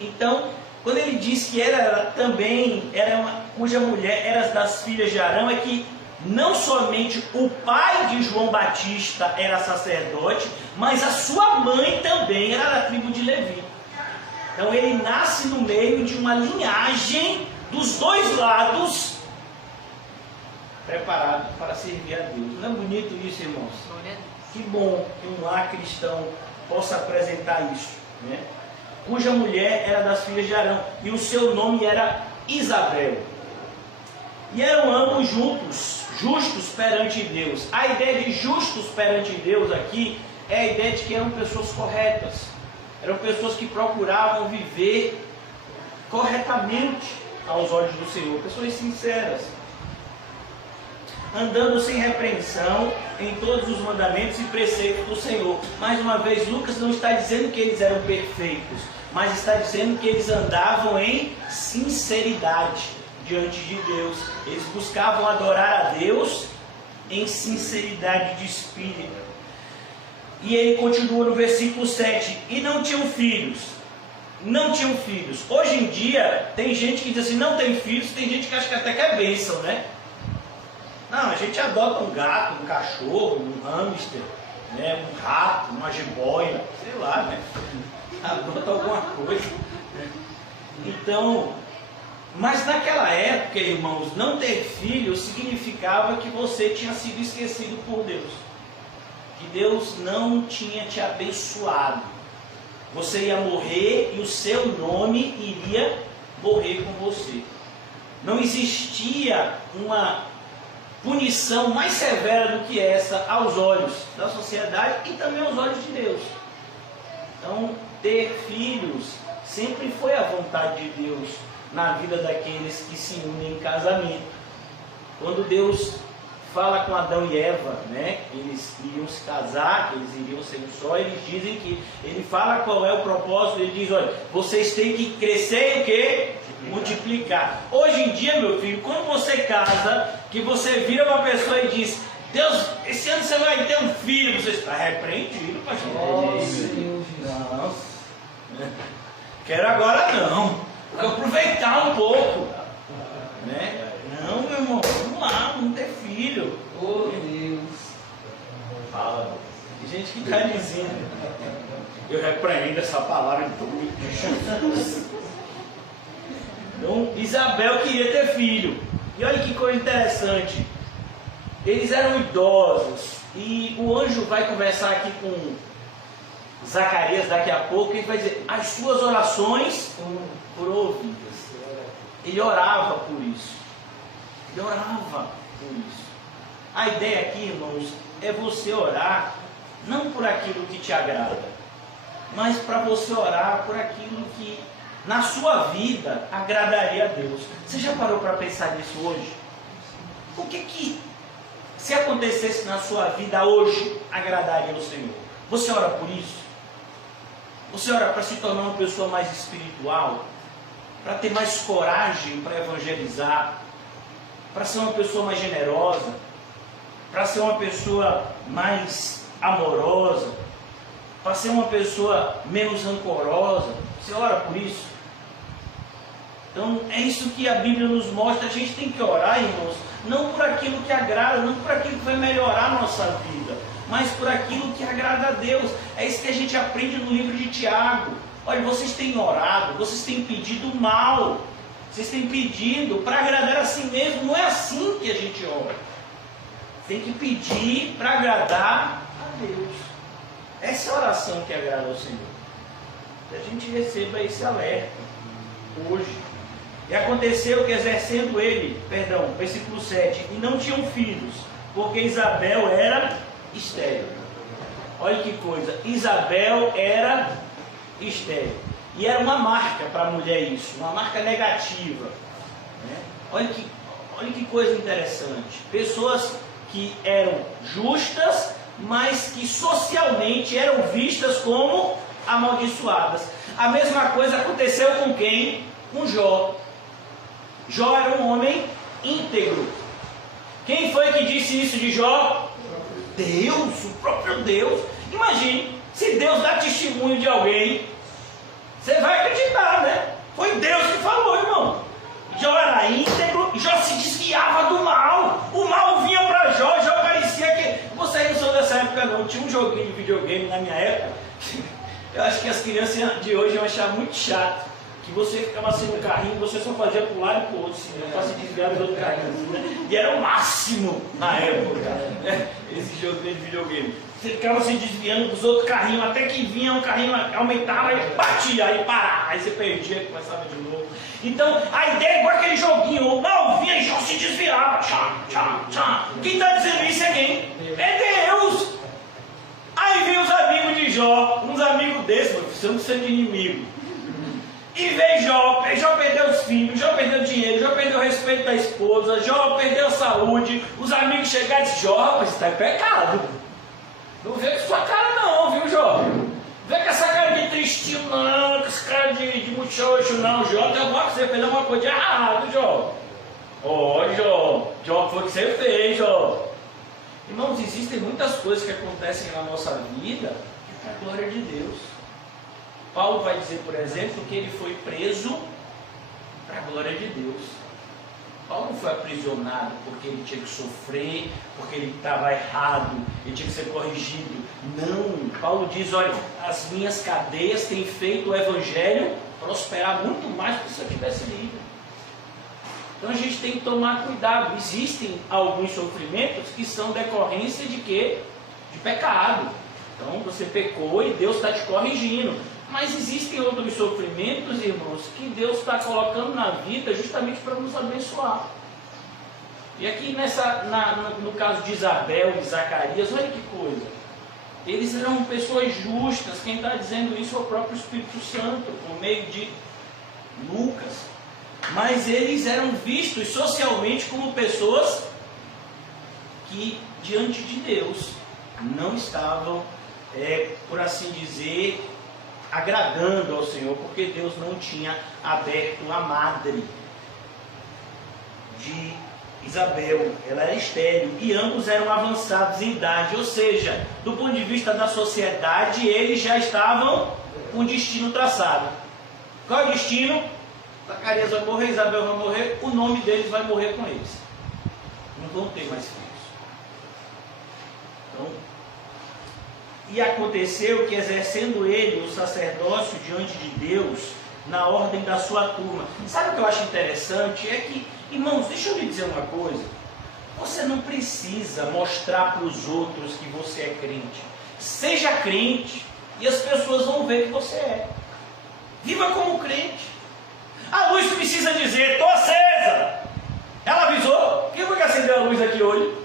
Então, quando ele diz que cuja mulher era das filhas de Arão, é que não somente o pai de João Batista era sacerdote, mas a sua mãe também era da tribo de Levi. Então ele nasce no meio de uma linhagem dos dois lados, preparado para servir a Deus. Não é bonito isso, irmãos? Que bom que um lar cristão possa apresentar isso, né? Cuja mulher era das filhas de Arão, e o seu nome era Isabel. E eram ambos justos perante Deus. A ideia de justos perante Deus aqui é a ideia de que eram pessoas corretas. Eram pessoas que procuravam viver corretamente aos olhos do Senhor. Pessoas sinceras. Andando sem repreensão em todos os mandamentos e preceitos do Senhor. Mais uma vez, Lucas não está dizendo que eles eram perfeitos, mas está dizendo que eles andavam em sinceridade diante de Deus. Eles buscavam adorar a Deus em sinceridade de espírito. E ele continua no versículo 7, e não tinham filhos. Não tinham filhos. Hoje em dia, tem gente que diz assim, não tem filhos, tem gente que acha que até que é bênção, né? Não, a gente adota um gato, um cachorro, um hamster, né? Um rato, uma jiboia, sei lá, né? Adota alguma coisa. Então, mas naquela época, irmãos, não ter filhos significava que você tinha sido esquecido por Deus. Que Deus não tinha te abençoado. Você ia morrer e o seu nome iria morrer com você. Não existia uma punição mais severa do que essa aos olhos da sociedade e também aos olhos de Deus. Então, ter filhos sempre foi a vontade de Deus na vida daqueles que se unem em casamento. Quando Deus fala com Adão e Eva, né? Eles iriam se casar, eles iriam ser um só, eles dizem que, ele fala qual é o propósito, ele diz, olha, vocês têm que crescer e o quê? Multiplicar. Hoje em dia, meu filho, quando você casa, que você vira uma pessoa e diz, Deus, esse ano você vai ter um filho, você está repreendido, pastor. Não, quero agora não, quero aproveitar um pouco, né? Não, meu irmão, vamos lá, vamos ter filho. Oh, Deus. Fala. Tem gente que está dizendo. Eu repreendo essa palavra em nome de Jesus. Então, Isabel queria ter filho. E olha que coisa interessante. Eles eram idosos. E o anjo vai conversar aqui com Zacarias daqui a pouco. E ele vai dizer, as suas orações foram ouvidas. Ele orava por isso. Ele orava por isso. A ideia aqui, irmãos, é você orar não por aquilo que te agrada, mas para você orar por aquilo que na sua vida agradaria a Deus. Você já parou para pensar nisso hoje? O que se acontecesse na sua vida hoje agradaria ao Senhor? Você ora por isso? Você ora para se tornar uma pessoa mais espiritual? Para ter mais coragem para evangelizar? Para ser uma pessoa mais generosa, para ser uma pessoa mais amorosa, para ser uma pessoa menos rancorosa. Você ora por isso? Então é isso que a Bíblia nos mostra. A gente tem que orar, irmãos, não por aquilo que agrada, não por aquilo que vai melhorar a nossa vida, mas por aquilo que agrada a Deus. É isso que a gente aprende no livro de Tiago. Olha, vocês têm orado, vocês têm pedido mal, vocês têm pedido para agradar a si mesmo. Não é assim que a gente ora. Tem que pedir para agradar a Deus. Essa é a oração que agrada ao Senhor. Que a gente receba esse alerta hoje. E aconteceu que exercendo ele, versículo 7, e não tinham filhos, porque Isabel era estéril. Olha que coisa, Isabel era estéril. E era uma marca para a mulher isso, uma marca negativa. Né? Olha que coisa interessante. Pessoas que eram justas, mas que socialmente eram vistas como amaldiçoadas. A mesma coisa aconteceu com quem? Com Jó. Jó era um homem íntegro. Quem foi que disse isso de Jó? Deus, o próprio Deus. Imagine, se Deus dá testemunho de alguém, você vai acreditar, né? Foi Deus que falou, irmão. Jó era íntegro, Jó se desviava do mal. O mal vinha para Jó, Jó parecia que... Vocês não são dessa época não, tinha um joguinho de videogame na minha época. Eu acho que as crianças de hoje vão achar muito chato. Que você ficava assim no carrinho, você só fazia para um lado e para o outro, assim, para se desviar dos outros carrinhos. Né? E era o máximo na época, né? Esse jogo de videogame. Você ficava se desviando dos outros carrinhos, até que vinha um carrinho, aumentava e batia, aí parava, aí você perdia e começava de novo. Então, a ideia é igual aquele joguinho, o mal vinha e Jó se desviava. Tchá, tchá, tchá. Quem está dizendo isso é quem? É Deus! Aí vem os amigos de Jó, uns amigos desses, você não precisa de inimigo. E veio Jó perdeu os filhos, Jó perdeu o dinheiro, Jó perdeu o respeito da esposa, Jó perdeu a saúde. Os amigos chegaram e disseram, Jó, rapaz, você está em pecado. Não vê com sua cara não, viu, Jó? Vê com essa cara de tristinho não, com essa cara de muchocho não, Jó. Tem alguma coisa, você fez alguma coisa de errado, Jó. Ó, Jó, foi o que você fez, Jó. Irmãos, existem muitas coisas que acontecem na nossa vida para a glória de Deus. Paulo vai dizer, por exemplo, que ele foi preso para a glória de Deus. Paulo não foi aprisionado porque ele tinha que sofrer, porque ele estava errado, ele tinha que ser corrigido. Não, Paulo diz, olha, as minhas cadeias têm feito o evangelho prosperar muito mais do que se eu tivesse livre. Então a gente tem que tomar cuidado. Existem alguns sofrimentos que são decorrência de quê? De pecado. Então você pecou e Deus está te corrigindo. Mas existem outros sofrimentos, irmãos, que Deus está colocando na vida justamente para nos abençoar. E aqui no caso de Isabel e Zacarias, olha que coisa. Eles eram pessoas justas. Quem está dizendo isso é o próprio Espírito Santo, por meio de Lucas. Mas eles eram vistos socialmente como pessoas que, diante de Deus, não estavam, por assim dizer, agradando ao Senhor, porque Deus não tinha aberto a madre de Isabel, ela era estéril, e ambos eram avançados em idade, ou seja, do ponto de vista da sociedade, eles já estavam com o destino traçado. Qual é o destino? Zacarias vai morrer, Isabel vai morrer, o nome deles vai morrer com eles. Não vão ter mais filhos. Então, e aconteceu que, exercendo ele o sacerdócio diante de Deus, na ordem da sua turma. Sabe o que eu acho interessante? É que, irmãos, deixa eu lhe dizer uma coisa. Você não precisa mostrar para os outros que você é crente. Seja crente e as pessoas vão ver que você é. Viva como crente. A luz precisa dizer, estou acesa. Ela avisou. Quem foi que acendeu a luz aqui hoje?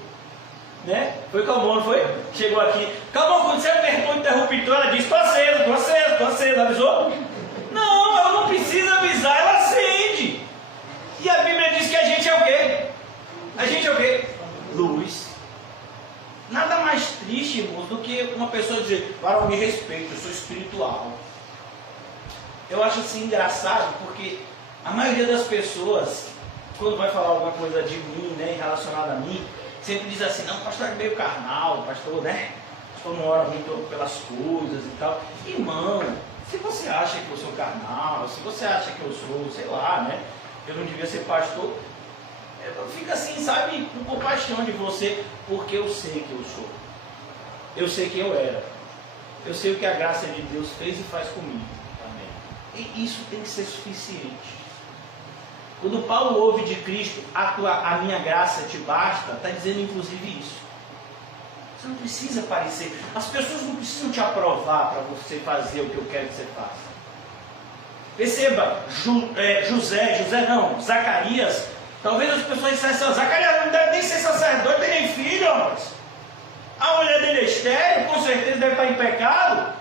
Né? Foi o Calmon, não foi? Chegou aqui. Calmon, quando você apertou o interruptor, ela disse, estou acesa, estou acesa, estou acesa. Avisou? Não, ela não precisa avisar, ela acende. E a Bíblia diz que a gente é o quê? A gente é o quê? Luz. Nada mais triste, irmãos, do que uma pessoa dizer, para me respeito, eu sou espiritual. Eu acho assim engraçado, porque a maioria das pessoas, quando vai falar alguma coisa de mim, né, relacionada a mim, sempre diz assim, não, o pastor é meio carnal, o pastor, né? O pastor não ora muito pelas coisas e tal. Irmão, se você acha que eu sou carnal, se você acha que eu sou, sei lá, né? Eu não devia ser pastor, fica assim, sabe, com compaixão de você, porque eu sei que eu sou. Eu sei quem eu era. Eu sei o que a graça de Deus fez e faz comigo. Amém. E isso tem que ser suficiente. Quando Paulo ouve de Cristo, a minha graça te basta, está dizendo inclusive isso. Você não precisa parecer. As pessoas não precisam te aprovar para você fazer o que eu quero que você faça. Perceba, Zacarias, talvez as pessoas dissessem, Zacarias não deve nem ser sacerdote, nem filho, rapaz. A mulher dele é estéril, com certeza deve estar em pecado.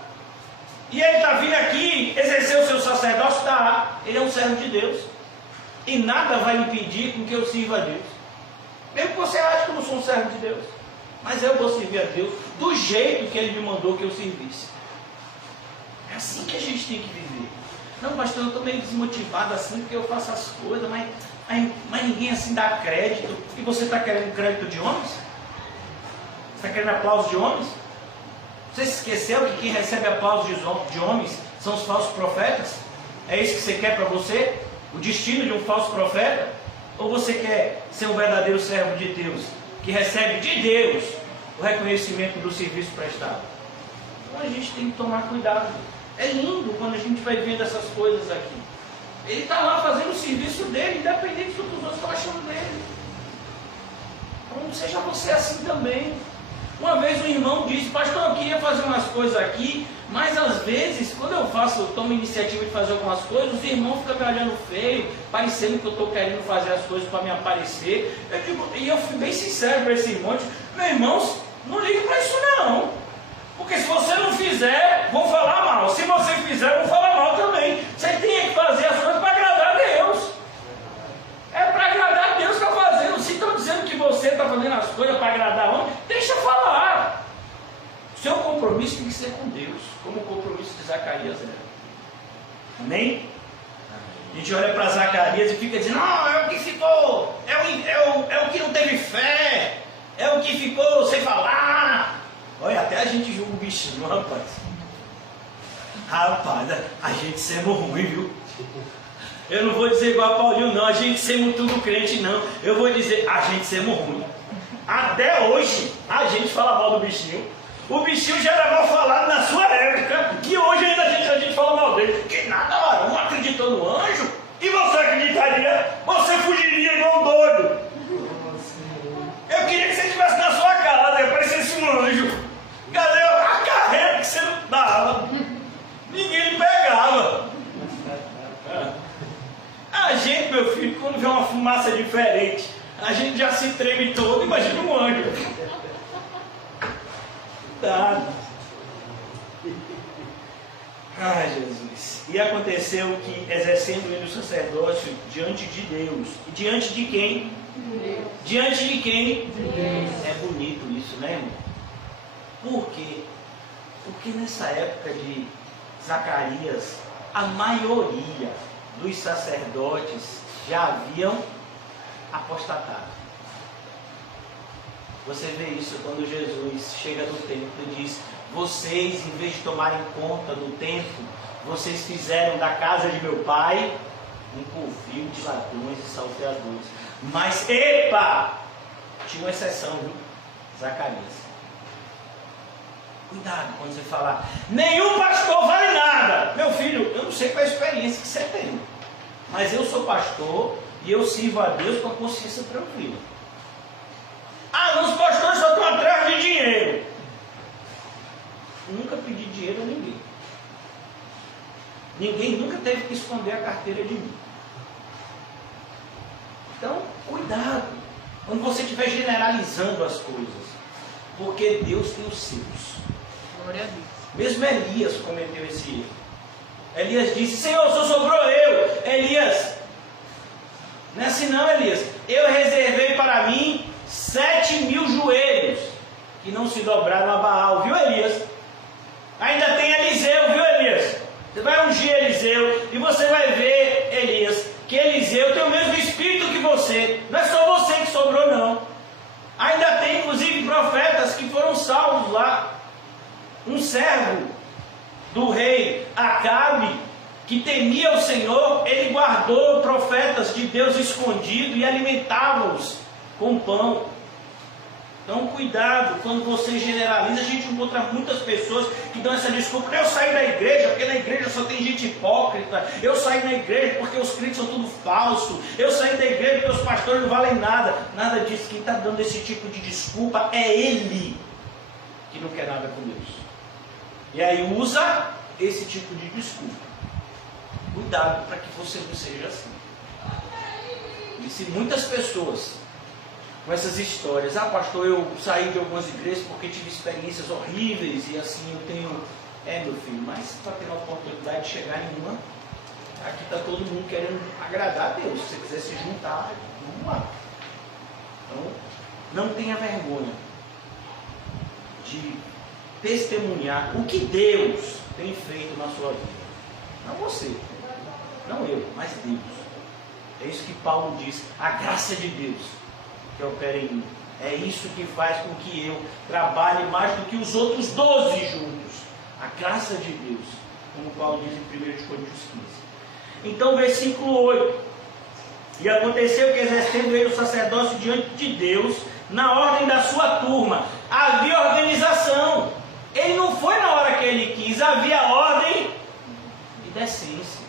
E ele está vindo aqui exercer o seu sacerdócio, tá? Ele é um servo de Deus. E nada vai impedir com que eu sirva a Deus. Mesmo que você ache que eu não sou um servo de Deus. Mas eu vou servir a Deus do jeito que Ele me mandou que eu servisse. É assim que a gente tem que viver. Não, pastor, eu estou meio desmotivado assim porque eu faço as coisas, mas ninguém assim dá crédito. E você está querendo crédito de homens? Você está querendo aplauso de homens? Você se esqueceu que quem recebe aplauso de homens são os falsos profetas? É isso que você quer para você? O destino de um falso profeta? Ou você quer ser um verdadeiro servo de Deus, que recebe de Deus o reconhecimento do serviço prestado? Então a gente tem que tomar cuidado. É lindo quando a gente vai vendo essas coisas aqui. Ele está lá fazendo o serviço dele, independente do que os outros estão achando dele. Então seja você assim também. Uma vez um irmão disse, pastor, eu queria fazer umas coisas aqui, mas às vezes, quando eu tomo iniciativa de fazer algumas coisas, os irmãos ficam me olhando feio, parecendo que eu estou querendo fazer as coisas para me aparecer. E eu fui bem sincero para esse irmão, meus irmãos, não ligue para isso não. Porque se você não fizer, vou falar mal. Se você fizer, vou falar mal também. Você tem que fazer as coisas para agradar a Deus. É para agradar a Deus que está fazendo. Se estão dizendo que você está fazendo as coisas para agradar a homem, deixa falar. O seu compromisso tem que ser com Deus, como o compromisso de Zacarias era. Amém? A gente olha para Zacarias e fica dizendo, não, é o que ficou, é o que não teve fé. É o que ficou sem falar. Olha, até a gente julga o bichinho, rapaz. Rapaz, a gente sendo ruim, viu? Eu não vou dizer igual a Paulinho, não. A gente sendo tudo crente, não. Eu vou dizer, a gente sendo ruim. Até hoje, a gente fala mal do bichinho. O bichinho já era mal falado na sua época. Que hoje ainda a gente fala mal dele. Que nada, Arão, não acreditou no anjo? E você acreditaria? Você fugiria igual um doido. Eu queria que você estivesse na sua casa e aparecesse um anjo. Galera, a carreira que você não dava. Ninguém lhe pegava. A gente, meu filho, quando vê uma fumaça diferente, a gente já se treme todo, imagina um anjo. Cuidado. Ai, Jesus. E aconteceu que, exercendo ele o sacerdócio diante de Deus. E diante de quem? Deus. Diante de quem? Deus. É bonito isso, né, irmão? Por quê? Porque nessa época de Zacarias, a maioria dos sacerdotes já haviam apostatado. Você vê isso quando Jesus chega no templo e diz: vocês, em vez de tomarem conta do templo, vocês fizeram da casa de meu pai um covil de ladrões e salteadores. Mas, epa! Tinha uma exceção, viu? Zacarias. Cuidado quando você falar, nenhum pastor vale nada. Meu filho, eu não sei qual é a experiência que você tem, mas eu sou pastor e eu sirvo a Deus com a consciência tranquila. Ah, os pastores só estão atrás de dinheiro. Nunca pedi dinheiro a ninguém. Ninguém nunca teve que esconder a carteira de mim. Então, cuidado quando você estiver generalizando as coisas, porque Deus tem os seus. Glória a Deus. Mesmo Elias cometeu esse erro. Elias disse: Senhor, só sobrou eu. Elias, não é assim não, Elias. Eu reservei para mim 7.000 joelhos que não se dobraram a Baal, viu, Elias? Ainda tem Eliseu, viu, Elias? Você vai ungir Eliseu e você vai ver, Elias, que Eliseu tem o mesmo espírito que você. Não é só você que sobrou, não. Ainda tem, inclusive, profetas que foram salvos lá. Um servo do rei Acabe, que temia o Senhor, ele guardou profetas de Deus escondido e alimentava-os com pão. Então, cuidado, quando você generaliza, a gente encontra muitas pessoas que dão essa desculpa: eu saí da igreja porque na igreja só tem gente hipócrita, eu saí da igreja porque os crentes são tudo falso, eu saí da igreja porque os pastores não valem nada. Nada disso. Quem está dando esse tipo de desculpa é ele, que não quer nada com Deus. E aí usa esse tipo de desculpa. Cuidado para que você não seja assim. E se muitas pessoas com essas histórias: ah, pastor, eu saí de algumas igrejas porque tive experiências horríveis e assim eu tenho... meu filho, mas para ter a oportunidade de chegar em uma, aqui está todo mundo querendo agradar a Deus. Se você quiser se juntar, vamos lá. Então, não tenha vergonha de testemunhar o que Deus tem feito na sua vida. Não você, não eu, mas Deus. É isso que Paulo diz: a graça de Deus que opera em mim. É isso que faz com que eu trabalhe mais do que os outros 12 juntos. A graça de Deus, como Paulo diz em 1 Coríntios 15. Então, versículo 8: e aconteceu que, exercendo ele o sacerdócio diante de Deus, na ordem da sua turma, havia organização. Ele não foi na hora que ele quis, havia ordem e decência.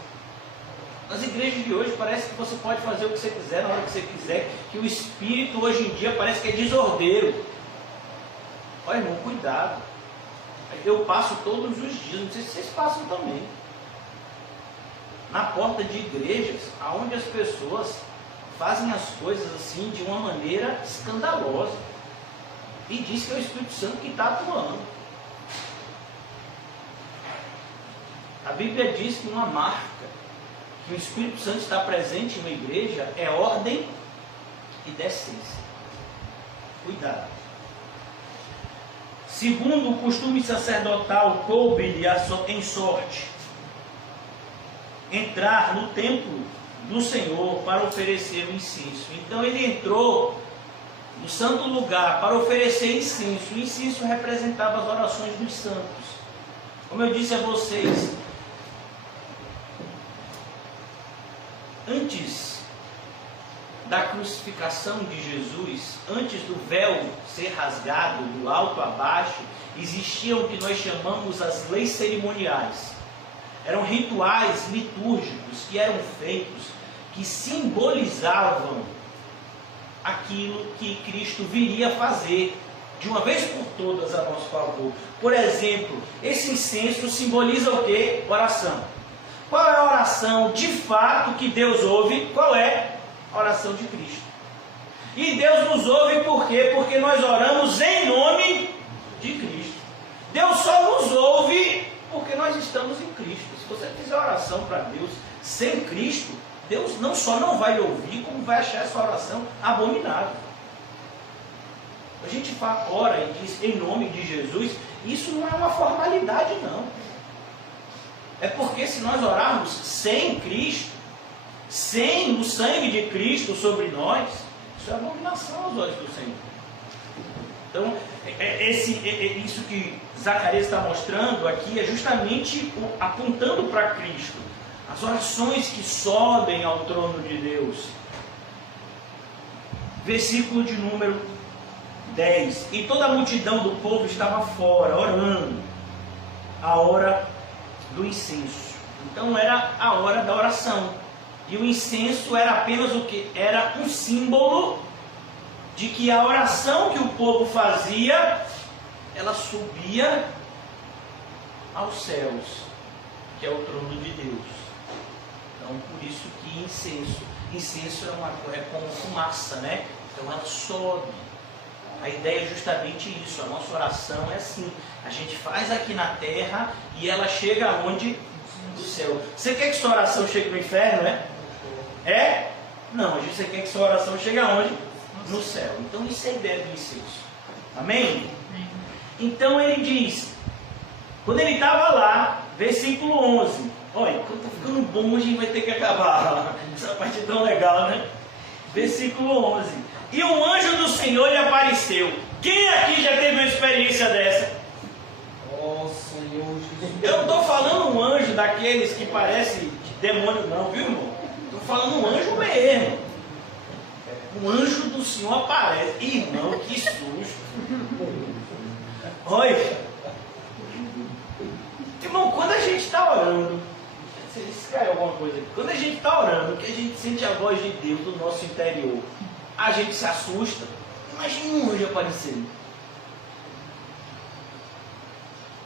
Nas igrejas de hoje parece que você pode fazer o que você quiser, na hora que você quiser, que o espírito hoje em dia parece que é desordeiro. Olha, irmão, cuidado. Eu passo todos os dias, não sei se vocês passam também, na porta de igrejas, onde as pessoas fazem as coisas assim de uma maneira escandalosa, e diz que é o Espírito Santo que está atuando. A Bíblia diz que uma marca que o Espírito Santo está presente em uma igreja é ordem e decência. Cuidado. Segundo o costume sacerdotal, coube-lhe em sorte entrar no templo do Senhor para oferecer o incenso. Então ele entrou no santo lugar para oferecer incenso. O incenso representava as orações dos santos. Como eu disse a vocês, antes da crucificação de Jesus, antes do véu ser rasgado do alto a baixo, existiam o que nós chamamos as leis cerimoniais. Eram rituais litúrgicos que eram feitos, que simbolizavam aquilo que Cristo viria a fazer de uma vez por todas a nosso favor. Por exemplo, esse incenso simboliza o quê? Oração. Qual é a oração de fato que Deus ouve? Qual é? A oração de Cristo. E Deus nos ouve por quê? Porque nós oramos em nome de Cristo. Deus só nos ouve porque nós estamos em Cristo. Se você fizer oração para Deus sem Cristo, Deus não só não vai ouvir, como vai achar essa oração abominável. A gente ora e diz em nome de Jesus, isso não é uma formalidade, não. É porque se nós orarmos sem Cristo, sem o sangue de Cristo sobre nós, isso é abominação aos olhos do Senhor. Então, isso que Zacarias está mostrando aqui é justamente apontando para Cristo. As orações que sobem ao trono de Deus. Versículo de número 10. E toda a multidão do povo estava fora, orando, a hora do incenso. Então era a hora da oração. E o incenso era apenas o que? Era um símbolo de que a oração que o povo fazia, ela subia aos céus, que é o trono de Deus. Então, por isso que incenso é como fumaça, né? Então ela sobe. A ideia é justamente isso. A nossa oração é assim. A gente faz aqui na terra e ela chega aonde? Do céu. Você quer que sua oração chegue no inferno, né? É? Não, você quer que sua oração chegue aonde? No céu. Então isso é a ideia do incenso. Amém? Então ele diz, quando ele estava lá, versículo 11. Olha, quando está ficando bom, a gente vai ter que acabar. Essa parte é tão legal, né? Versículo 11. E um anjo do Senhor lhe apareceu. Quem aqui já teve uma experiência dessa? Oh, Senhor Jesus. Eu não estou falando um anjo daqueles que parece demônio não, viu, irmão? Estou falando um anjo mesmo. Um anjo do Senhor aparece. Irmão, que susto. Olha. Irmão, quando a gente está orando, se caiu alguma coisa aqui, quando a gente está orando, que a gente sente a voz de Deus no nosso interior, a gente se assusta. Imagina um anjo aparecendo.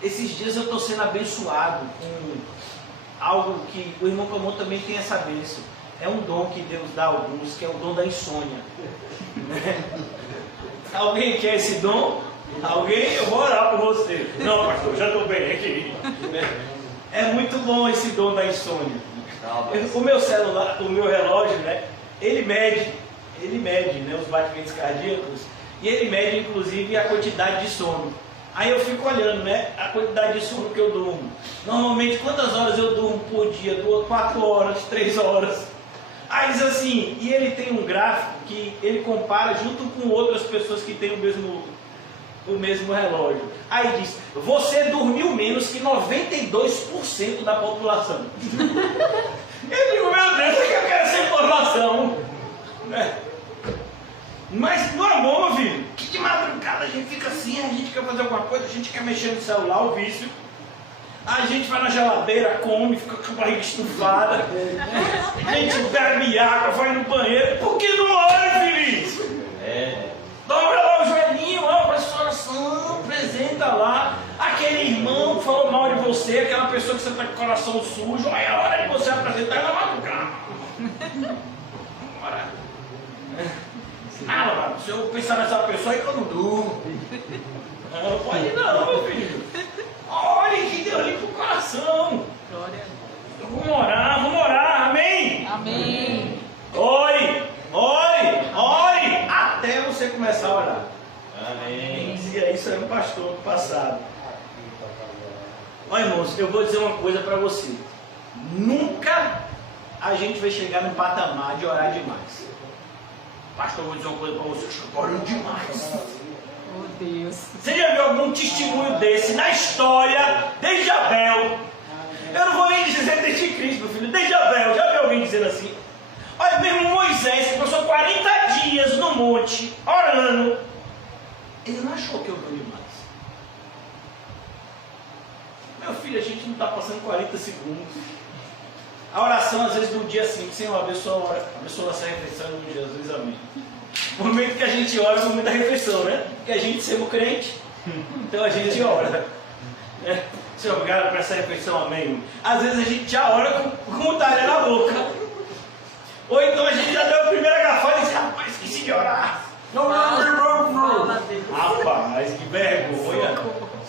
Esses dias eu estou sendo abençoado com algo que o irmão Camon também tem essa bênção. É um dom que Deus dá a alguns, que é o dom da insônia. Alguém quer esse dom? Alguém? Eu vou orar por você. Não, pastor, já estou bem aqui. É muito bom esse dom da insônia. O meu celular, o meu relógio, né? Ele mede, né, os batimentos cardíacos, e ele mede inclusive a quantidade de sono. Aí eu fico olhando, né, a quantidade de sono que eu durmo. Normalmente quantas horas eu durmo por dia? 4 horas, 3 horas. Aí diz assim, e ele tem um gráfico que ele compara junto com outras pessoas que têm o mesmo relógio. Aí diz, você dormiu menos que 92% da população. Eu digo, meu Deus, eu quero essa informação. Mas no amor, meu filho, que de madrugada a gente fica assim, a gente quer fazer alguma coisa, a gente quer mexer no celular, o vício. A gente vai na geladeira, come, fica com a barriga estufada. A gente bebe água, vai no banheiro. Por que não ora, feliz? Dobra lá o joelhinho, presta sua oração, apresenta lá. Aquele irmão que falou mal de você, aquela pessoa que você está com o coração sujo, aí é a hora de você apresentar na madrugada. Ora. Mano, se eu pensar nessa pessoa aí que eu não durmo. Não pode não, meu filho. Olha que deu ali pro coração. Glória. Vamos orar, amém? Amém. Ore, até você começar a orar. Amém. Dizia isso aí um pastor do passado. Olha, irmãos, eu vou dizer uma coisa para você. Nunca a gente vai chegar no patamar de orar demais. Pastor, eu vou dizer uma coisa para você, eu estou orando demais. Oh, Deus. Você já viu algum testemunho desse na história, desde Abel? Eu não vou nem dizer desde Cristo, meu filho, desde Abel. Já viu alguém dizendo assim? Olha, mesmo Moisés, que passou 40 dias no monte, orando, ele não achou que eu orou demais. Meu filho, a gente não está passando 40 segundos. A oração, às vezes, no dia assim, Senhor, abençoa essa refeição em nome de Jesus, amém. O momento que a gente ora é o momento da refeição, né? Porque a gente sendo crente, então a gente ora. Senhor, obrigado por essa refeição, amém. Às vezes a gente já ora com o talher na boca. Ou então a gente já deu a primeira garfada e diz, rapaz, esqueci de orar. Rapaz, que vergonha.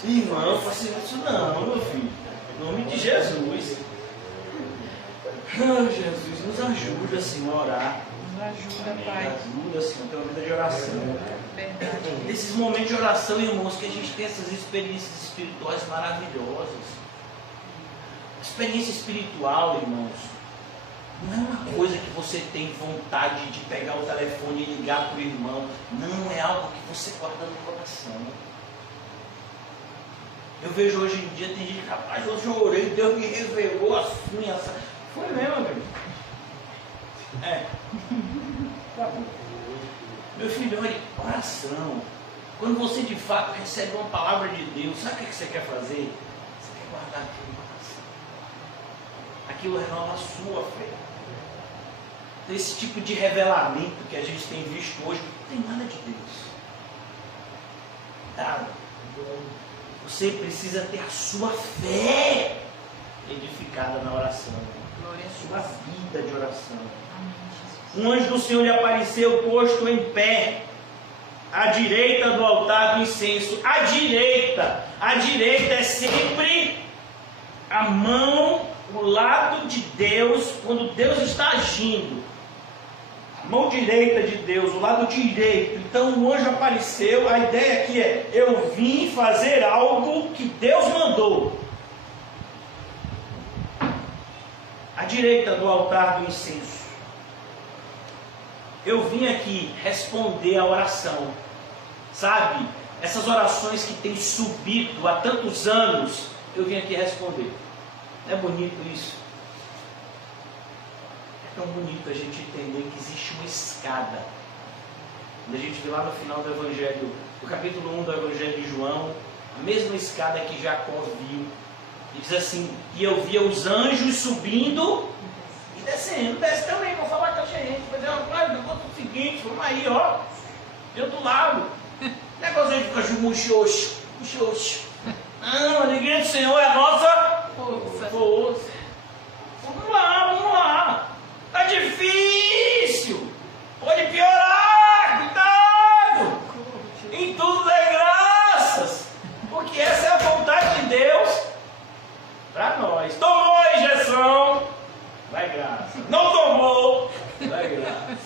Irmão, faça isso não, meu filho. Em nome de Jesus. Oh, Jesus, nos ajuda, Senhor, a orar. Nos ajuda, Pai. Ajuda, Senhor, a ter uma vida de oração. Verdade. Nesses momentos de oração, irmãos, que a gente tem essas experiências espirituais maravilhosas. Experiência espiritual, irmãos, não é uma coisa que você tem vontade de pegar o telefone e ligar para o irmão. Não, é algo que você guarda no coração. Eu vejo hoje em dia, tem gente que, rapaz, hoje eu orei, Deus me revelou assim, essa. Foi mesmo, amigo. Tá bom. Meu filho, olha, oração. Quando você de fato recebe uma palavra de Deus, sabe o que você quer fazer? Você quer guardar aquilo no coração. Aquilo renova a sua fé. Esse tipo de revelamento que a gente tem visto hoje, não tem nada de Deus. Nada. Você precisa ter a sua fé edificada na oração. Glória a Sua vida de oração. Amém, Jesus. Um anjo do Senhor lhe apareceu posto em pé, à direita do altar do incenso. À direita é sempre a mão, o lado de Deus, quando Deus está agindo. A mão direita de Deus, o lado direito. Então o anjo apareceu, a ideia aqui é, eu vim fazer algo que Deus mandou. À direita do altar do incenso. Eu vim aqui responder a oração. Sabe? Essas orações que têm subido há tantos anos, eu vim aqui responder. Não é bonito isso? É tão bonito a gente entender que existe uma escada. Quando a gente vê lá no final do Evangelho, no capítulo 1 do Evangelho de João, a mesma escada que Jacó viu. E diz assim, e eu via os anjos subindo e descendo. Desce também, vou falar com a gente. Vou dizer, olha, o negócio é o seguinte, vamos aí, ó. De outro lado. O negócio aí fica muxoxo, muxoxo. Não, a alegria do Senhor é a nossa força. Vamos lá. Tá difícil. Pode piorar, cuidado. Em tudo é graças. Porque essa é a vontade de Deus para nós. Tomou a injeção, vai graça. Não tomou, vai graça.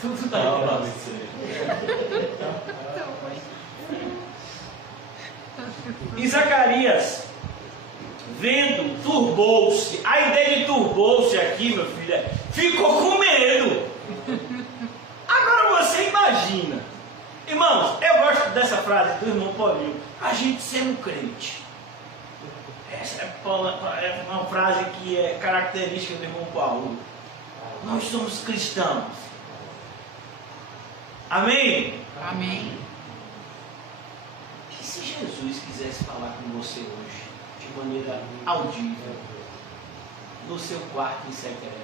Tudo dá graça. E Zacarias, vendo, turbou-se. A ideia de turbou-se aqui, meu filho, ficou com medo. Agora você imagina. Irmãos, eu gosto dessa frase do irmão Paulinho. A gente sendo crente. Essa é uma frase que é característica do irmão Paulo. Nós somos cristãos. Amém? Amém. E se Jesus quisesse falar com você hoje, de maneira audível, no seu quarto em secreto?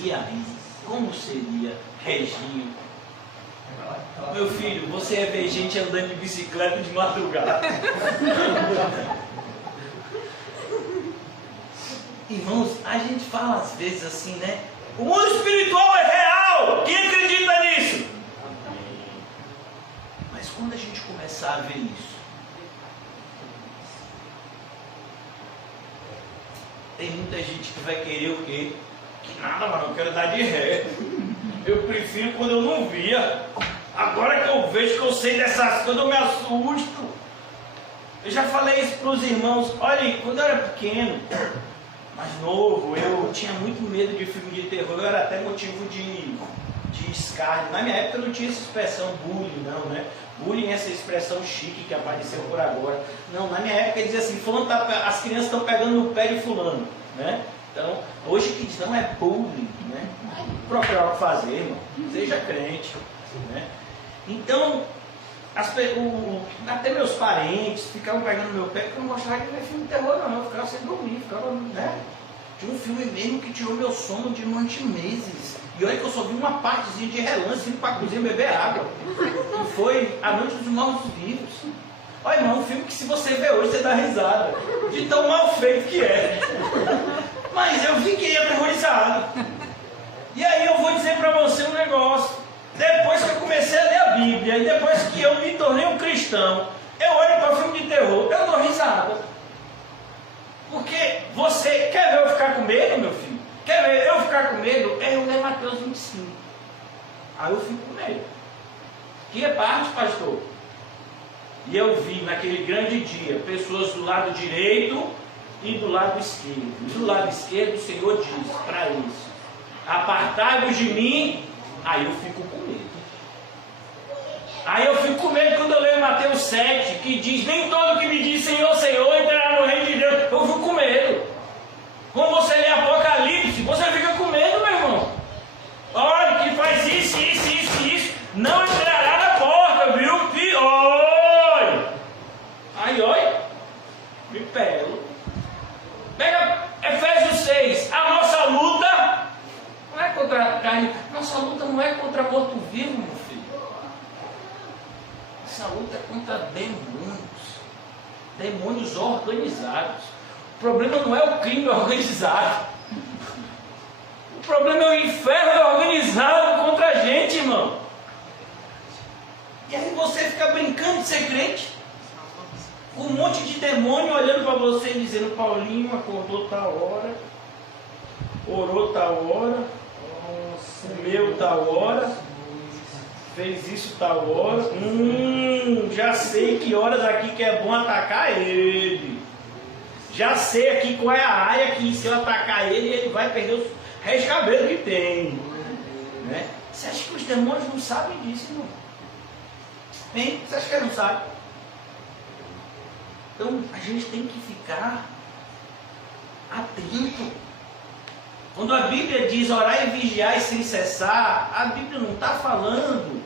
E aí, como seria Reginho? Meu filho, você ia ver gente andando de bicicleta de madrugada. Irmãos, a gente fala às vezes assim, né? O mundo espiritual é real. Quem acredita nisso? Mas quando a gente começar a ver isso, tem muita gente que vai querer o quê? Que nada, mano, eu quero dar de ré. Eu prefiro quando eu não via. Agora que eu vejo, que eu sei dessas coisas, eu me assusto. Eu já falei isso para os irmãos. Olha, quando eu era pequeno, mais novo, eu tinha muito medo de filme de terror, eu era até motivo de escárnio. Na minha época não tinha essa expressão bullying, não, né? Bullying é essa expressão chique que apareceu por agora. Não, na minha época dizia assim, as crianças estão pegando no pé de fulano, né? Então, hoje que diz, não é bullying, né? Procurar o que fazer, irmão. Seja crente, né? Então, até meus parentes ficavam pegando no meu pé porque eu não gostava de ver filme de terror, não. Eu ficava sem dormir, né? Tinha um filme mesmo que tirou meu sono durante meses. E olha que eu só vi uma partezinha de relance indo para a cozinha beber água. E foi A Noite dos Mortos-Vivos. Olha, irmão, um filme que se você ver hoje você dá risada. De tão mal feito que é. Mas eu fiquei aterrorizado. E aí eu vou dizer para você um negócio. Depois que eu comecei a ler a Bíblia, e depois que eu me tornei um cristão, eu olho para filme de terror, eu dou risada. Porque você quer ver eu ficar com medo, meu filho? Quer ver eu ficar com medo? É eu ler Mateus 25. Aí eu fico com medo. Que é parte, pastor? E eu vi naquele grande dia pessoas do lado direito e do lado esquerdo. E do lado esquerdo o Senhor diz para eles: apartai-vos de mim. Aí eu fico com medo. Aí eu fico com medo quando eu leio Mateus 7, que diz: nem todo que me diz Senhor, Senhor entrará no reino de Deus. Eu fico com medo. Quando você lê Apocalipse, você fica com medo, meu irmão. Olha, que faz isso, não entrará na porta, viu? Oi! Aí, olha, me pego. Pega Efésios 6, a nossa luta não é contra a carne, nossa luta não é contra morto-vivo, meu filho. Essa luta é contra demônios organizados. O problema não é o crime organizado. O problema é o inferno organizado contra a gente, irmão. E aí você fica brincando de ser crente, com um monte de demônio olhando para você e dizendo: Paulinho acordou tal hora, orou tal hora, comeu tal hora, fez isso tal hora. Já sei que horas aqui que é bom atacar ele. Já sei aqui qual é a área que se eu atacar ele vai perder os restos de cabelo que tem. Né? Você acha que os demônios não sabem disso, irmão? Hein? Você acha que eles não sabem? Então a gente tem que ficar atento. Quando a Bíblia diz orar e vigiar sem cessar, a Bíblia não está falando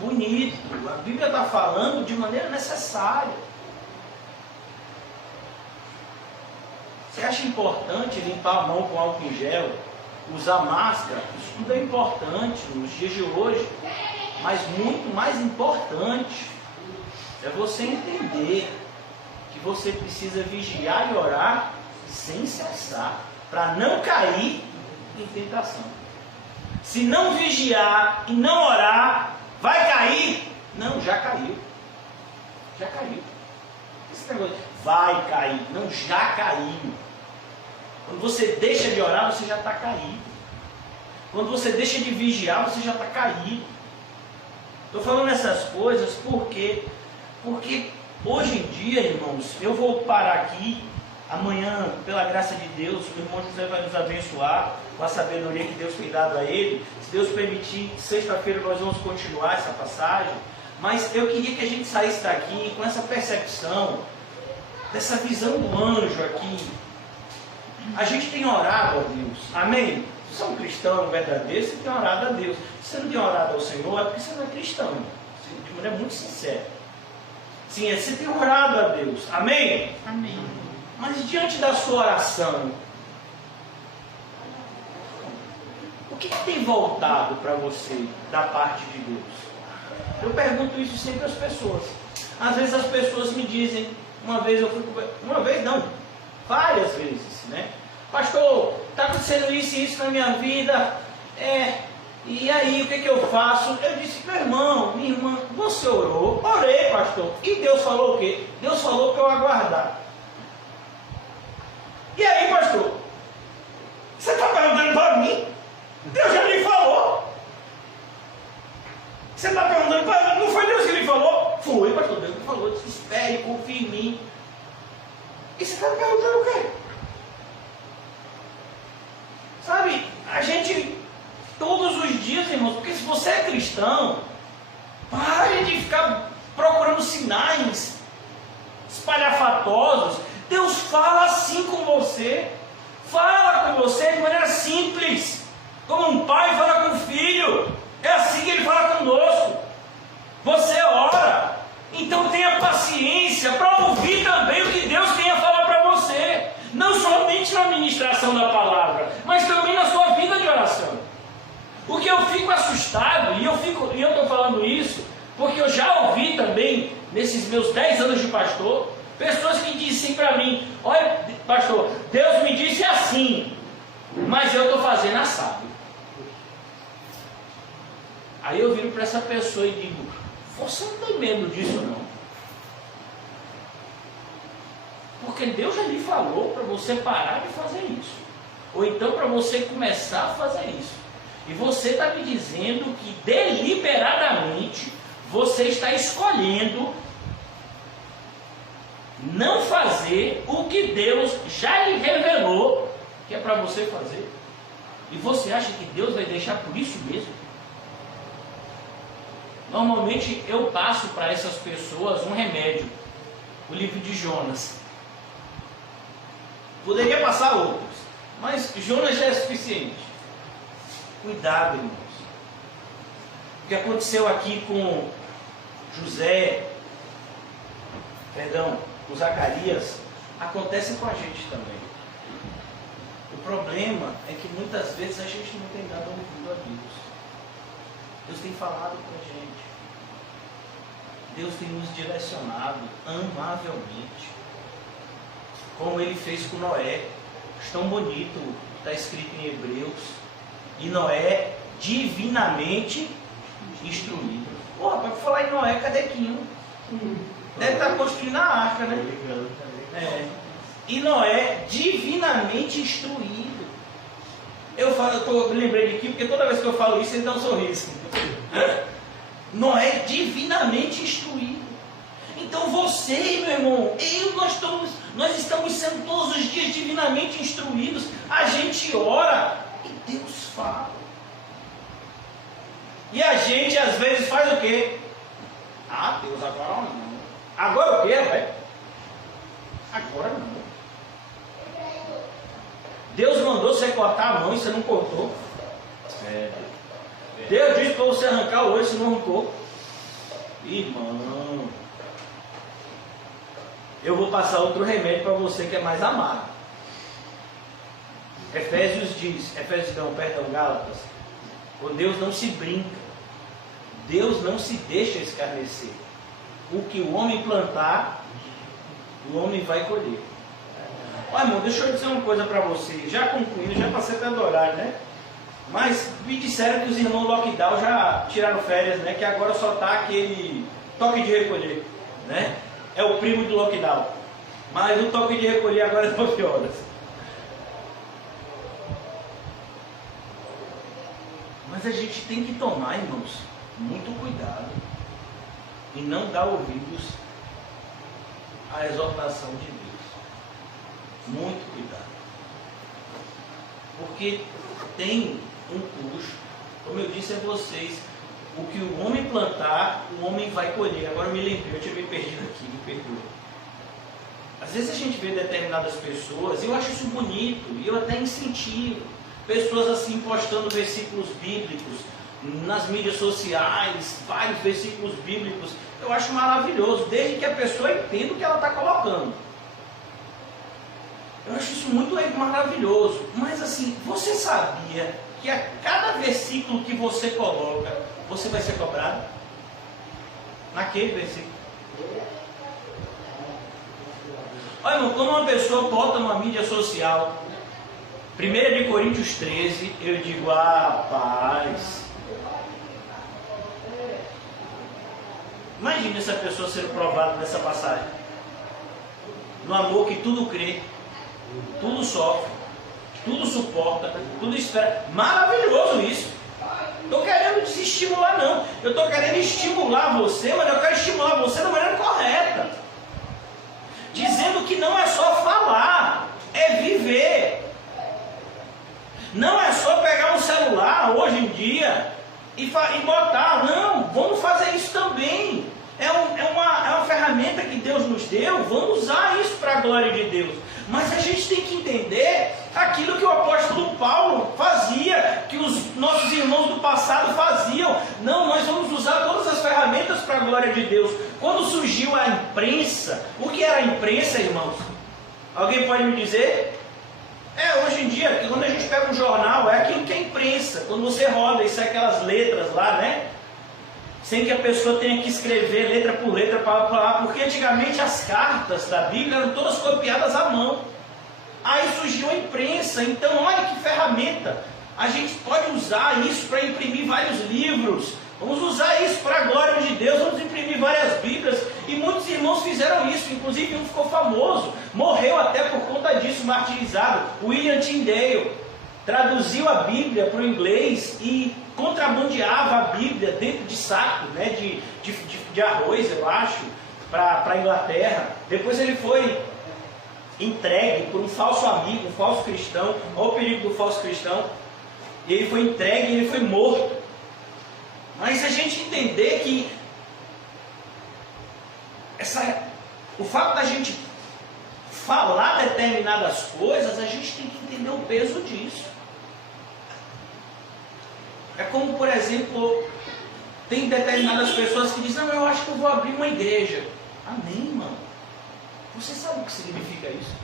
bonito. A Bíblia está falando de maneira necessária. Você acha importante limpar a mão com álcool em gel, usar máscara? Isso tudo é importante nos dias de hoje. Mas muito mais importante é você entender que você precisa vigiar e orar sem cessar, para não cair em tentação. Se não vigiar e não orar, vai cair? Não, já caiu. Já caiu. Esse negócio vai cair, não, já caiu. Quando você deixa de orar, você já está caído. Quando você deixa de vigiar, você já está caído. Estou falando essas coisas porque hoje em dia, irmãos, eu vou parar aqui. Amanhã, pela graça de Deus, o irmão José vai nos abençoar com a sabedoria que Deus tem dado a ele. Se Deus permitir, sexta-feira nós vamos continuar essa passagem. Mas eu queria que a gente saísse daqui com essa percepção, dessa visão do anjo aqui. A gente tem orado a Deus, amém? Se você é um cristão verdadeiro, você tem orado a Deus. Se você não tem orado ao Senhor, é porque você não é cristão. De maneira muito sincera. Sim, você tem orado a Deus, amém? Amém. Mas diante da sua oração, o que tem voltado para você da parte de Deus? Eu pergunto isso sempre às pessoas. Às vezes as pessoas me dizem, várias vezes, né? Pastor, está acontecendo isso e isso na minha vida, e aí o que eu faço? Eu disse: meu irmão, minha irmã, você orou? Orei, pastor. E Deus falou o quê? Deus falou para eu aguardar. E aí, pastor? Você está perguntando para mim? Deus já me falou. Você está perguntando para mim? Não foi Deus que lhe falou? Foi, pastor, Deus me falou. Disse: espere, confie em mim. E você está me perguntando o quê? cristão, pare de ficar procurando sinais espalhafatosos. Deus fala assim com você, fala com você de maneira simples, como um pai fala com o filho. É assim que Ele fala conosco. Você ora, então tenha paciência para ouvir também o que Deus tem a falar para você, não somente na ministração da palavra, mas também na sua vida de oração. Porque eu fico assustado, e eu estou falando isso porque eu já ouvi também, nesses meus 10 anos de pastor, pessoas que dizem para mim: olha, pastor, Deus me disse assim, mas eu estou fazendo assado. Aí eu viro para essa pessoa e digo: você não tem medo disso não? Porque Deus já lhe falou para você parar de fazer isso, ou então para você começar a fazer isso. E você está me dizendo que deliberadamente você está escolhendo não fazer o que Deus já lhe revelou que é para você fazer. E você acha que Deus vai deixar por isso mesmo? Normalmente eu passo para essas pessoas um remédio, o livro de Jonas. Poderia passar outros, mas Jonas já é suficiente. Cuidado, irmãos. O que aconteceu aqui com com Zacarias, acontece com a gente também. O problema é que muitas vezes a gente não tem dado ouvido a Deus. Deus tem falado com a gente. Deus tem nos direcionado amavelmente, como Ele fez com Noé. Tão bonito, está escrito em Hebreus. E Noé divinamente instruído. Porra, para falar em Noé, cadê Quinho? Deve estar construindo a arca, né? E Noé divinamente instruído. Eu me lembrei de Quinho, porque toda vez que eu falo isso, ele dá um sorriso. Noé divinamente instruído. Então você, meu irmão, nós estamos sendo todos os dias divinamente instruídos. A gente ora e Deus fala. E a gente às vezes faz o quê? Ah, Deus, agora não. Agora o quê, velho? Agora não. Deus mandou você cortar a mão e você não cortou. Deus disse para você arrancar o olho e você não arrancou. Irmão, eu vou passar outro remédio para você que é mais amargo. Gálatas, com Deus não se brinca, Deus não se deixa escarnecer. O que o homem plantar, o homem vai colher. Olha, irmão, deixa eu dizer uma coisa para você, já concluindo, já passei até do horário, né? Mas me disseram que os irmãos lockdown já tiraram férias, né? Que agora só está aquele toque de recolher, né? É o primo do lockdown. Mas o toque de recolher agora é 9 horas. Mas a gente tem que tomar, irmãos, muito cuidado e não dar ouvidos à exortação de Deus. Muito cuidado. Porque tem um custo, como eu disse a vocês, o que o homem plantar, o homem vai colher. Agora eu me lembrei, eu tinha me perdido aqui, me perdoa. Às vezes a gente vê determinadas pessoas, e eu acho isso bonito, e eu até incentivo, pessoas assim postando versículos bíblicos nas mídias sociais, vários versículos bíblicos. Eu acho maravilhoso, desde que a pessoa entenda o que ela está colocando. Eu acho isso muito maravilhoso. Mas assim, você sabia que a cada versículo que você coloca, você vai ser cobrado? Naquele versículo. Olha, irmão, quando uma pessoa bota numa mídia social 1 Coríntios 13, eu digo: ah, paz. Imagine essa pessoa sendo provada dessa passagem. No amor que tudo crê, tudo sofre, tudo suporta, tudo espera. Maravilhoso isso. Estou querendo desestimular, não. Eu estou querendo estimular você, mas eu quero estimular você da maneira correta. Dizendo que não é só falar, é viver. Não é só pegar um celular hoje em dia e botar. Não, vamos fazer isso também. É uma ferramenta que Deus nos deu, vamos usar isso para a glória de Deus. Mas a gente tem que entender aquilo que o apóstolo Paulo fazia, que os nossos irmãos do passado faziam. Não, nós vamos usar todas as ferramentas para a glória de Deus. Quando surgiu a imprensa, o que era a imprensa, irmãos? Alguém pode me dizer? Hoje em dia, quando a gente pega um jornal, é aquilo que é imprensa. Quando você roda, isso é aquelas letras lá, né? Sem que a pessoa tenha que escrever letra por letra, porque antigamente as cartas da Bíblia eram todas copiadas à mão. Aí surgiu a imprensa. Então olha que ferramenta. A gente pode usar isso para imprimir vários livros. Vamos usar isso para a glória de Deus. Vamos imprimir várias Bíblias. E muitos irmãos fizeram isso. Inclusive um ficou famoso. Morreu até por conta disso, martirizado. William Tyndale traduziu a Bíblia para o inglês e contrabandeava a Bíblia dentro de saco, né, de arroz, eu acho, para a Inglaterra. Depois ele foi entregue por um falso amigo, um falso cristão. Olha o perigo do falso cristão. E ele foi entregue e ele foi morto. Mas a gente entender que o fato da gente falar determinadas coisas, a gente tem que entender o peso disso. É como, por exemplo, tem determinadas pessoas que dizem: não, eu acho que eu vou abrir uma igreja. Amém, irmão? Você sabe o que significa isso?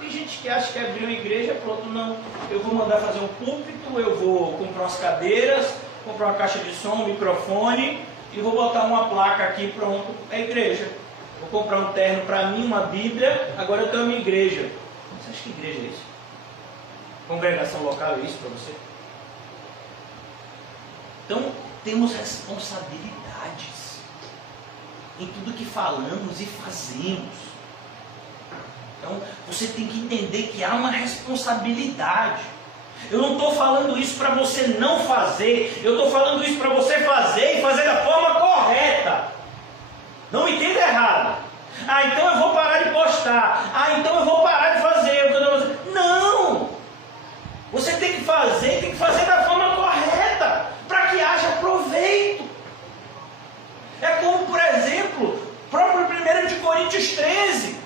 Tem gente que acha que abrir uma igreja, pronto, não. Eu vou mandar fazer um púlpito, eu vou comprar umas cadeiras, comprar uma caixa de som, um microfone e vou botar uma placa aqui, pronto, é igreja. Vou comprar um terno para mim, uma Bíblia, agora eu tenho uma igreja. Você acha que igreja é isso? Congregação local é isso para você? Então, temos responsabilidades em tudo que falamos e fazemos. Então, você tem que entender que há uma responsabilidade. Eu não estou falando isso para você não fazer. Eu estou falando isso para você fazer e fazer da forma correta. Não me entenda errado. Então eu vou parar de postar. Então eu vou parar de fazer. Não! Você tem que fazer da forma correta, para que haja proveito. É como, por exemplo, próprio 1 de Coríntios 13.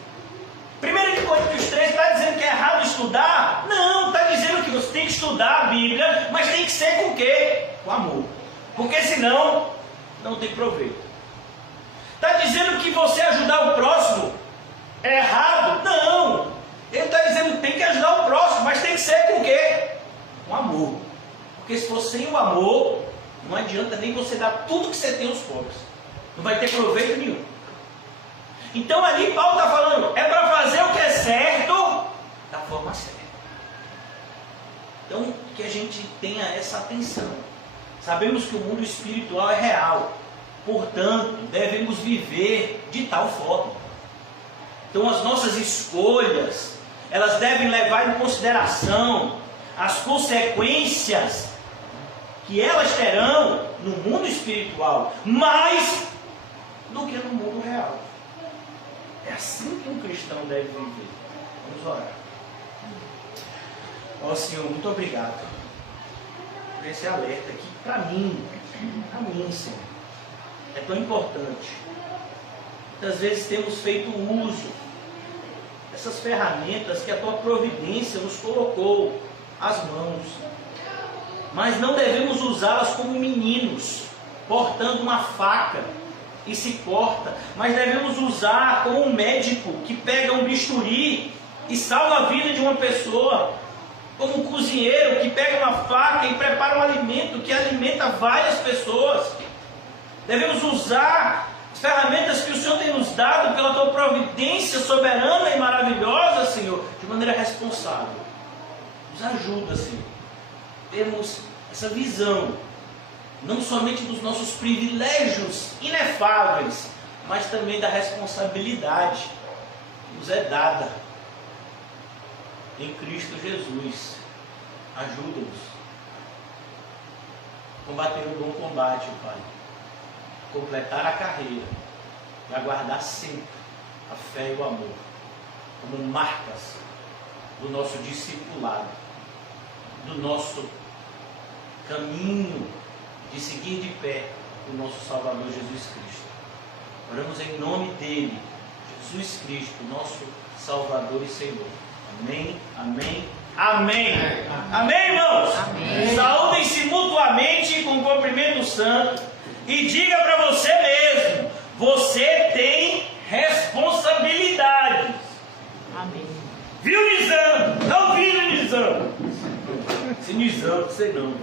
1 de Coríntios 13 está dizendo que é errado estudar? Não, está dizendo que você tem que estudar a Bíblia, mas tem que ser com o quê? Com amor. Porque senão, não tem proveito. Está dizendo que você ajudar o próximo é errado? Não. Ele está dizendo que tem que ajudar o próximo, mas tem que ser com o quê? Com amor. Porque se for sem o amor, não adianta nem você dar tudo que você tem aos pobres. Não vai ter proveito nenhum. Então ali Paulo está falando, é para fazer o que é certo, da forma certa. Então que a gente tenha essa atenção. Sabemos que o mundo espiritual é real. Portanto, devemos viver de tal forma. Então as nossas escolhas, elas devem levar em consideração as consequências que elas terão no mundo espiritual, mais do que no mundo real. É assim que um cristão deve viver. Vamos orar. Ó Senhor, muito obrigado por esse alerta que para mim, Senhor, é tão importante. Muitas vezes temos feito uso dessas ferramentas que a Tua providência nos colocou às mãos, mas não devemos usá-las como meninos, portando uma faca e se corta, mas devemos usar como um médico que pega um bisturi e salva a vida de uma pessoa, como um cozinheiro que pega uma faca e prepara um alimento que alimenta várias pessoas. Devemos usar as ferramentas que o Senhor tem nos dado pela Tua providência soberana e maravilhosa, Senhor, de maneira responsável. Nos ajuda, Senhor, termos essa visão, não somente dos nossos privilégios inefáveis, mas também da responsabilidade que nos é dada em Cristo Jesus. Ajuda-nos a combater o bom combate, Pai, completar a carreira e aguardar sempre a fé e o amor como marcas do nosso discipulado, do nosso caminho de seguir de pé o nosso Salvador Jesus Cristo. Oramos em nome dele, Jesus Cristo, nosso Salvador e Senhor. Amém, amém, amém. Amém, irmãos? Amém. Saúdem-se mutuamente com cumprimento santo e diga para você mesmo, você tem responsabilidade. Amém. Viu, Nizam? Não viu, Nizam? Se Nizam, você não.